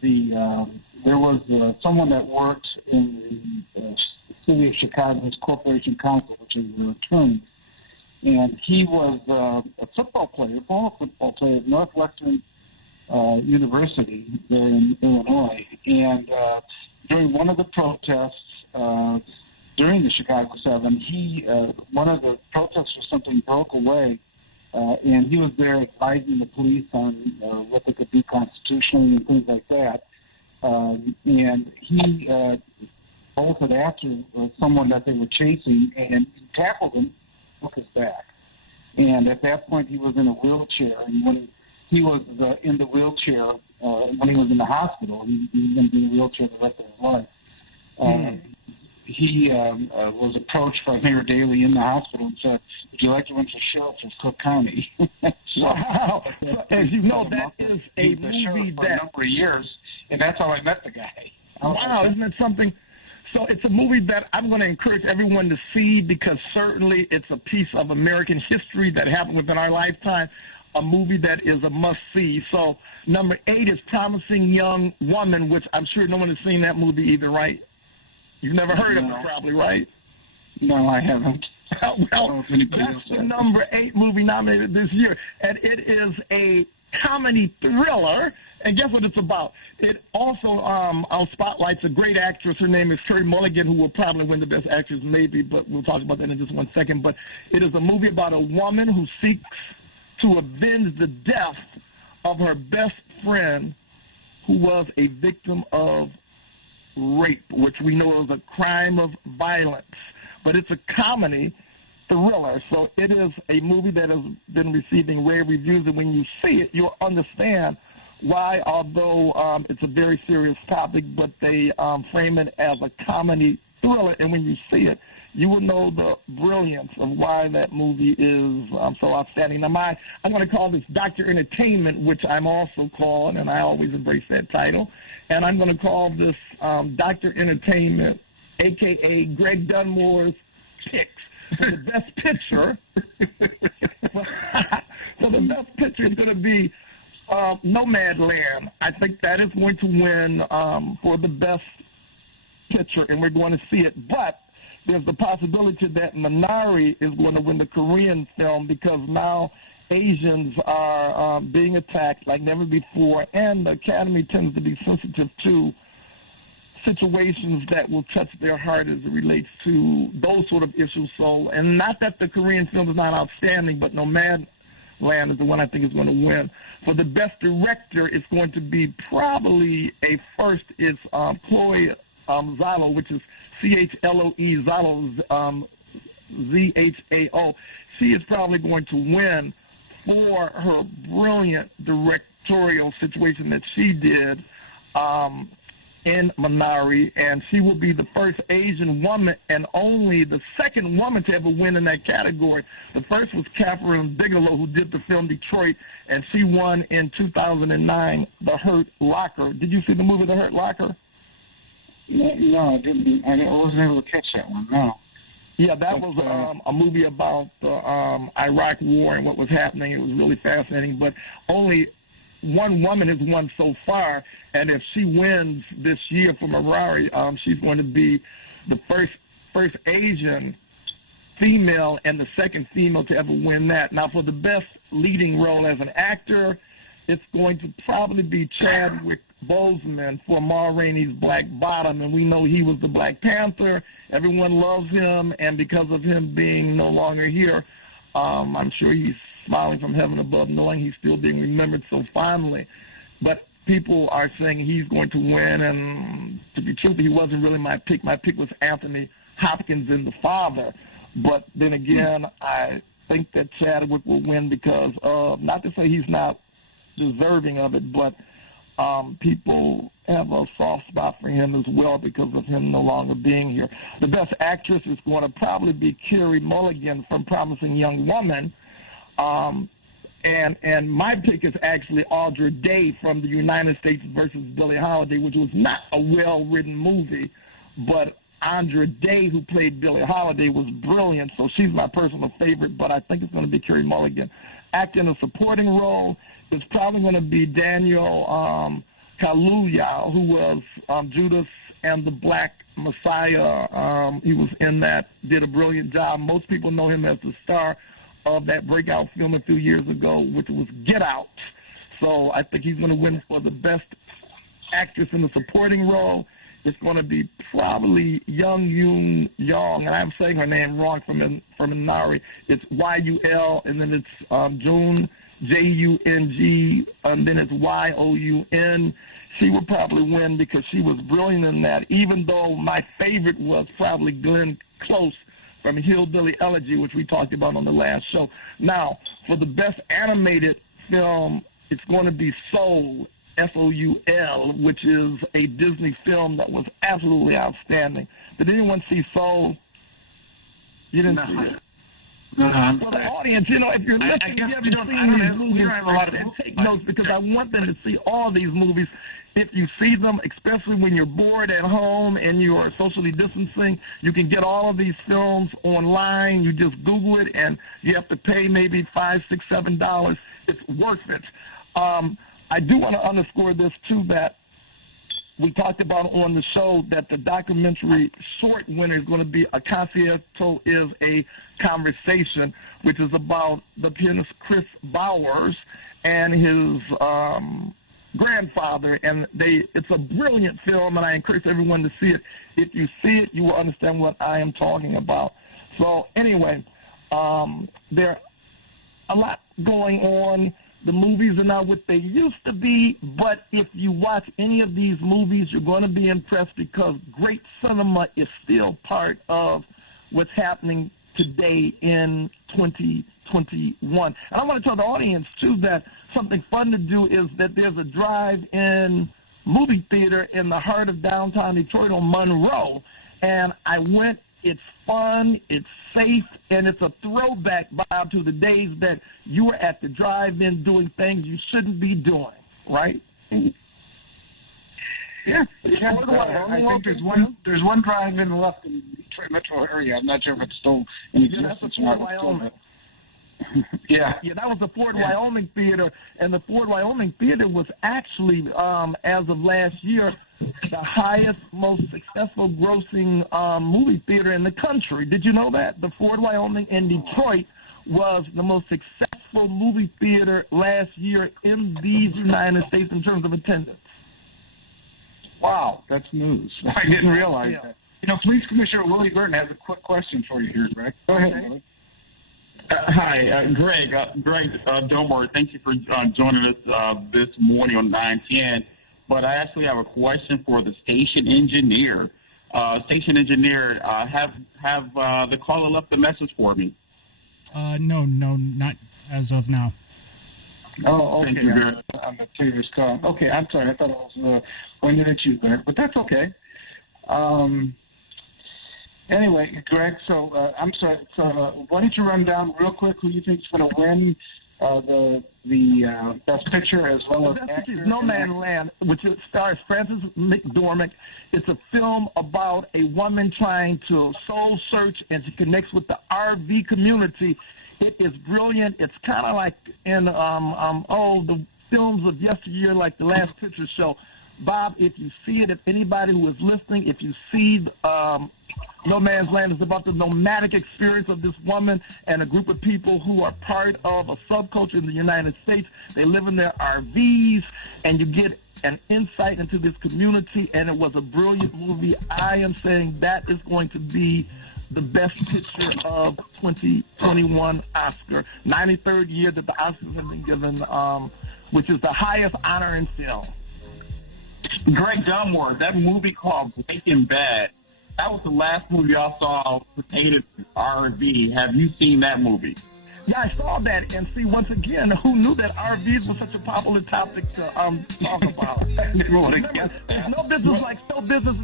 there was someone that worked in the City of Chicago's Corporation Council, which is an attorney, and he was a football player, at Northwestern University there in Illinois. And during one of the protests during the Chicago 7, one of the protesters simply broke away, and he was there advising the police on what they could do constitutionally and things like that. And he bolted after someone that they were chasing and tackled him, broke his back. And at that point, he was in a wheelchair. And when he was in the wheelchair, when he was in the hospital, he was going to be in a wheelchair the rest of his life. He was approached by Mayor Daley in the hospital and said, "Would you like to run for sheriff of Cook County?" Wow! As you know, that is a movie for a number of years, and that's how I met the guy. Wow, isn't it something? So it's a movie that I'm going to encourage everyone to see, because certainly it's a piece of American history that happened within our lifetime, a movie that is a must-see. So number 8 is Promising Young Woman, which I'm sure no one has seen that movie either, right? You've never heard of it probably, right? No, I haven't. Well, that's the number 8 movie nominated this year, and it is a comedy thriller. And guess what it's about? It also spotlights a great actress. Her name is Carey Mulligan, who will probably win the Best Actress, maybe, but we'll talk about that in just one second. But it is a movie about a woman who seeks to avenge the death of her best friend, who was a victim of rape, which we know is a crime of violence. But it's a comedy thriller, so it is a movie that has been receiving rave reviews, and when you see it, you'll understand why, although it's a very serious topic, but they frame it as a comedy thriller, and when you see it, you will know the brilliance of why that movie is so outstanding. Now, I'm going to call this Dr. Entertainment, which I'm also called, and I always embrace that title. And I'm going to call this Dr. Entertainment, a.k.a. Greg Dunmore's picks for the best picture. So the best picture is going to be Nomadland. I think that is going to win for the best picture, and we're going to see it. But there's the possibility that Minari is going to win the Korean film because now Asians are being attacked like never before, and the Academy tends to be sensitive to situations that will touch their heart as it relates to those sort of issues. So, and not that the Korean film is not outstanding, but Nomadland is the one I think is going to win. For the best director, it's going to be probably a first. It's Chloe Zhao, which is C-H-L-O-E, Zhao, Z-H-A-O. She is probably going to win for her brilliant directorial situation that she did in Minari, and she will be the first Asian woman and only the second woman to ever win in that category. The first was Catherine Bigelow, who did the film Detroit, and she won in 2009, The Hurt Locker. Did you see the movie The Hurt Locker? No, I didn't. I wasn't able to catch that one, no. Yeah, that was a movie about the Iraq War and what was happening. It was really fascinating, but only one woman has won so far, and if she wins this year for Minari, she's going to be the first Asian female and the second female to ever win that. Now, for the best leading role as an actor, it's going to probably be Chadwick Boseman for Ma Rainey's Black Bottom, and we know he was the Black Panther. Everyone loves him, and because of him being no longer here, I'm sure he's smiling from heaven above, knowing he's still being remembered so fondly. But people are saying he's going to win, and to be truthful, he wasn't really my pick. My pick was Anthony Hopkins in The Father. But then again, I think that Chadwick will win because of, not to say he's not deserving of it, but people have a soft spot for him as well because of him no longer being here. The best actress is going to probably be Carey Mulligan from Promising Young Woman. And my pick is actually Audra Day from The United States versus Billie Holiday, which was not a well-written movie, but Andra Day, who played Billie Holiday, was brilliant, so she's my personal favorite, but I think it's going to be Carey Mulligan. Acting a supporting role is probably going to be Daniel Kaluuya, who was Judas and the Black Messiah. He was in that, did a brilliant job. Most people know him as the star of that breakout film a few years ago, which was Get Out. So I think he's going to win for the best actress in the supporting role. It's going to be probably Young Yoon Young, and I'm saying her name wrong from Minari. It's Y-U-L, and then it's June, J-U-N-G, and then it's Y-O-U-N. She will probably win because she was brilliant in that, even though my favorite was probably Glenn Close from Hillbilly Elegy, which we talked about on the last show. Now, for the best animated film, it's going to be Soul, S-O-U-L, which is a Disney film that was absolutely outstanding. Did anyone see Soul? You didn't see it? No, well, the audience, you know, if you're listening, you haven't seen these movies, take notes because I want them to see all these movies. If you see them, especially when you're bored at home and you are socially distancing, you can get all of these films online. You just Google it, and you have to pay maybe $5, $6, $7. It's worth it. I do want to underscore this, too, that we talked about on the show that the documentary short winner is going to be A Concierto is a Conversation, which is about the pianist Chris Bowers and his grandfather. And it's a brilliant film, and I encourage everyone to see it. If you see it, you will understand what I am talking about. So anyway, there a lot going on. The movies are not what they used to be, but if you watch any of these movies, you're going to be impressed because great cinema is still part of what's happening today in 2021. And I want to tell the audience, too, that something fun to do is that there's a drive-in movie theater in the heart of downtown Detroit on Monroe, and I went it's fun, it's safe, and it's a throwback, Bob, to the days that you were at the drive-in doing things you shouldn't be doing, right? Yeah, I think there's one drive-in left in the Detroit metro area. I'm not sure if it's still in existence or not. Yeah, that was the Ford Wyoming Theater, and the Ford Wyoming Theater was actually, as of last year, the highest, most successful grossing movie theater in the country. Did you know that? The Ford Wyoming in Detroit was the most successful movie theater last year in these United States in terms of attendance. Wow, that's news. I didn't realize that. You know, Police Commissioner Willie Burton has a quick question for you here, Greg. Go ahead, Willie. Hi, Greg. Greg Dunmore, thank you for joining us this morning on 910. But I actually have a question for the station engineer. Station engineer, have the caller left a message for me? No, not as of now. Oh, okay. Thank you, Greg. On the previous call. Okay, I'm sorry. I thought it was pointed at you, Greg, but that's okay. Anyway, Greg, so I'm sorry. So why don't you run down real quick who you think is going to win the Best Picture as well as actor? No Man's Land, which stars Frances McDormand. It's a film about a woman trying to soul search, and she connects with the RV community. It is brilliant. It's kind of like in the films of yesteryear, like The Last Picture Show. Bob, if you see it, if anybody who is listening, if you see No Man's Land, is about the nomadic experience of this woman and a group of people who are part of a subculture in the United States. They live in their RVs, and you get an insight into this community, and it was a brilliant movie. I am saying that is going to be the Best Picture of 2021 Oscar. 93rd year that the Oscars have been given, which is the highest honor in film. Greg Dunmore, that movie called Breaking Bad, that was the last movie I saw pertaining to R&B. Have you seen that movie? Yeah, I saw that, and see, once again, who knew that RVs was such a popular topic to talk about? Never would have guessed that. There's no business like show business,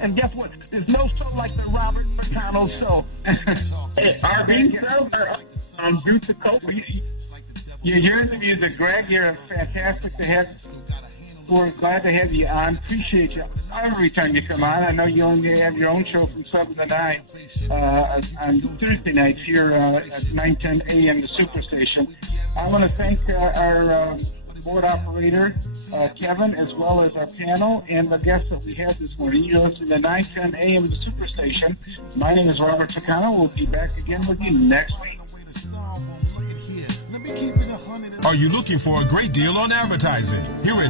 and guess what? There's no show like the Robert Ficano show. RV shows are due to COVID. You hear the music, Greg. You're fantastic to have. We're glad to have you on. Appreciate you every time you come on. I know you only have your own show from 7 to 9 on Thursday nights here at 9:10 AM, the Superstation. I want to thank our board operator, Kevin, as well as our panel and the guests that we had this morning. You're listening to 9:10 AM, the Superstation. My name is Robert Ficano. We'll be back again with you next week. Are you looking for a great deal on advertising? Here in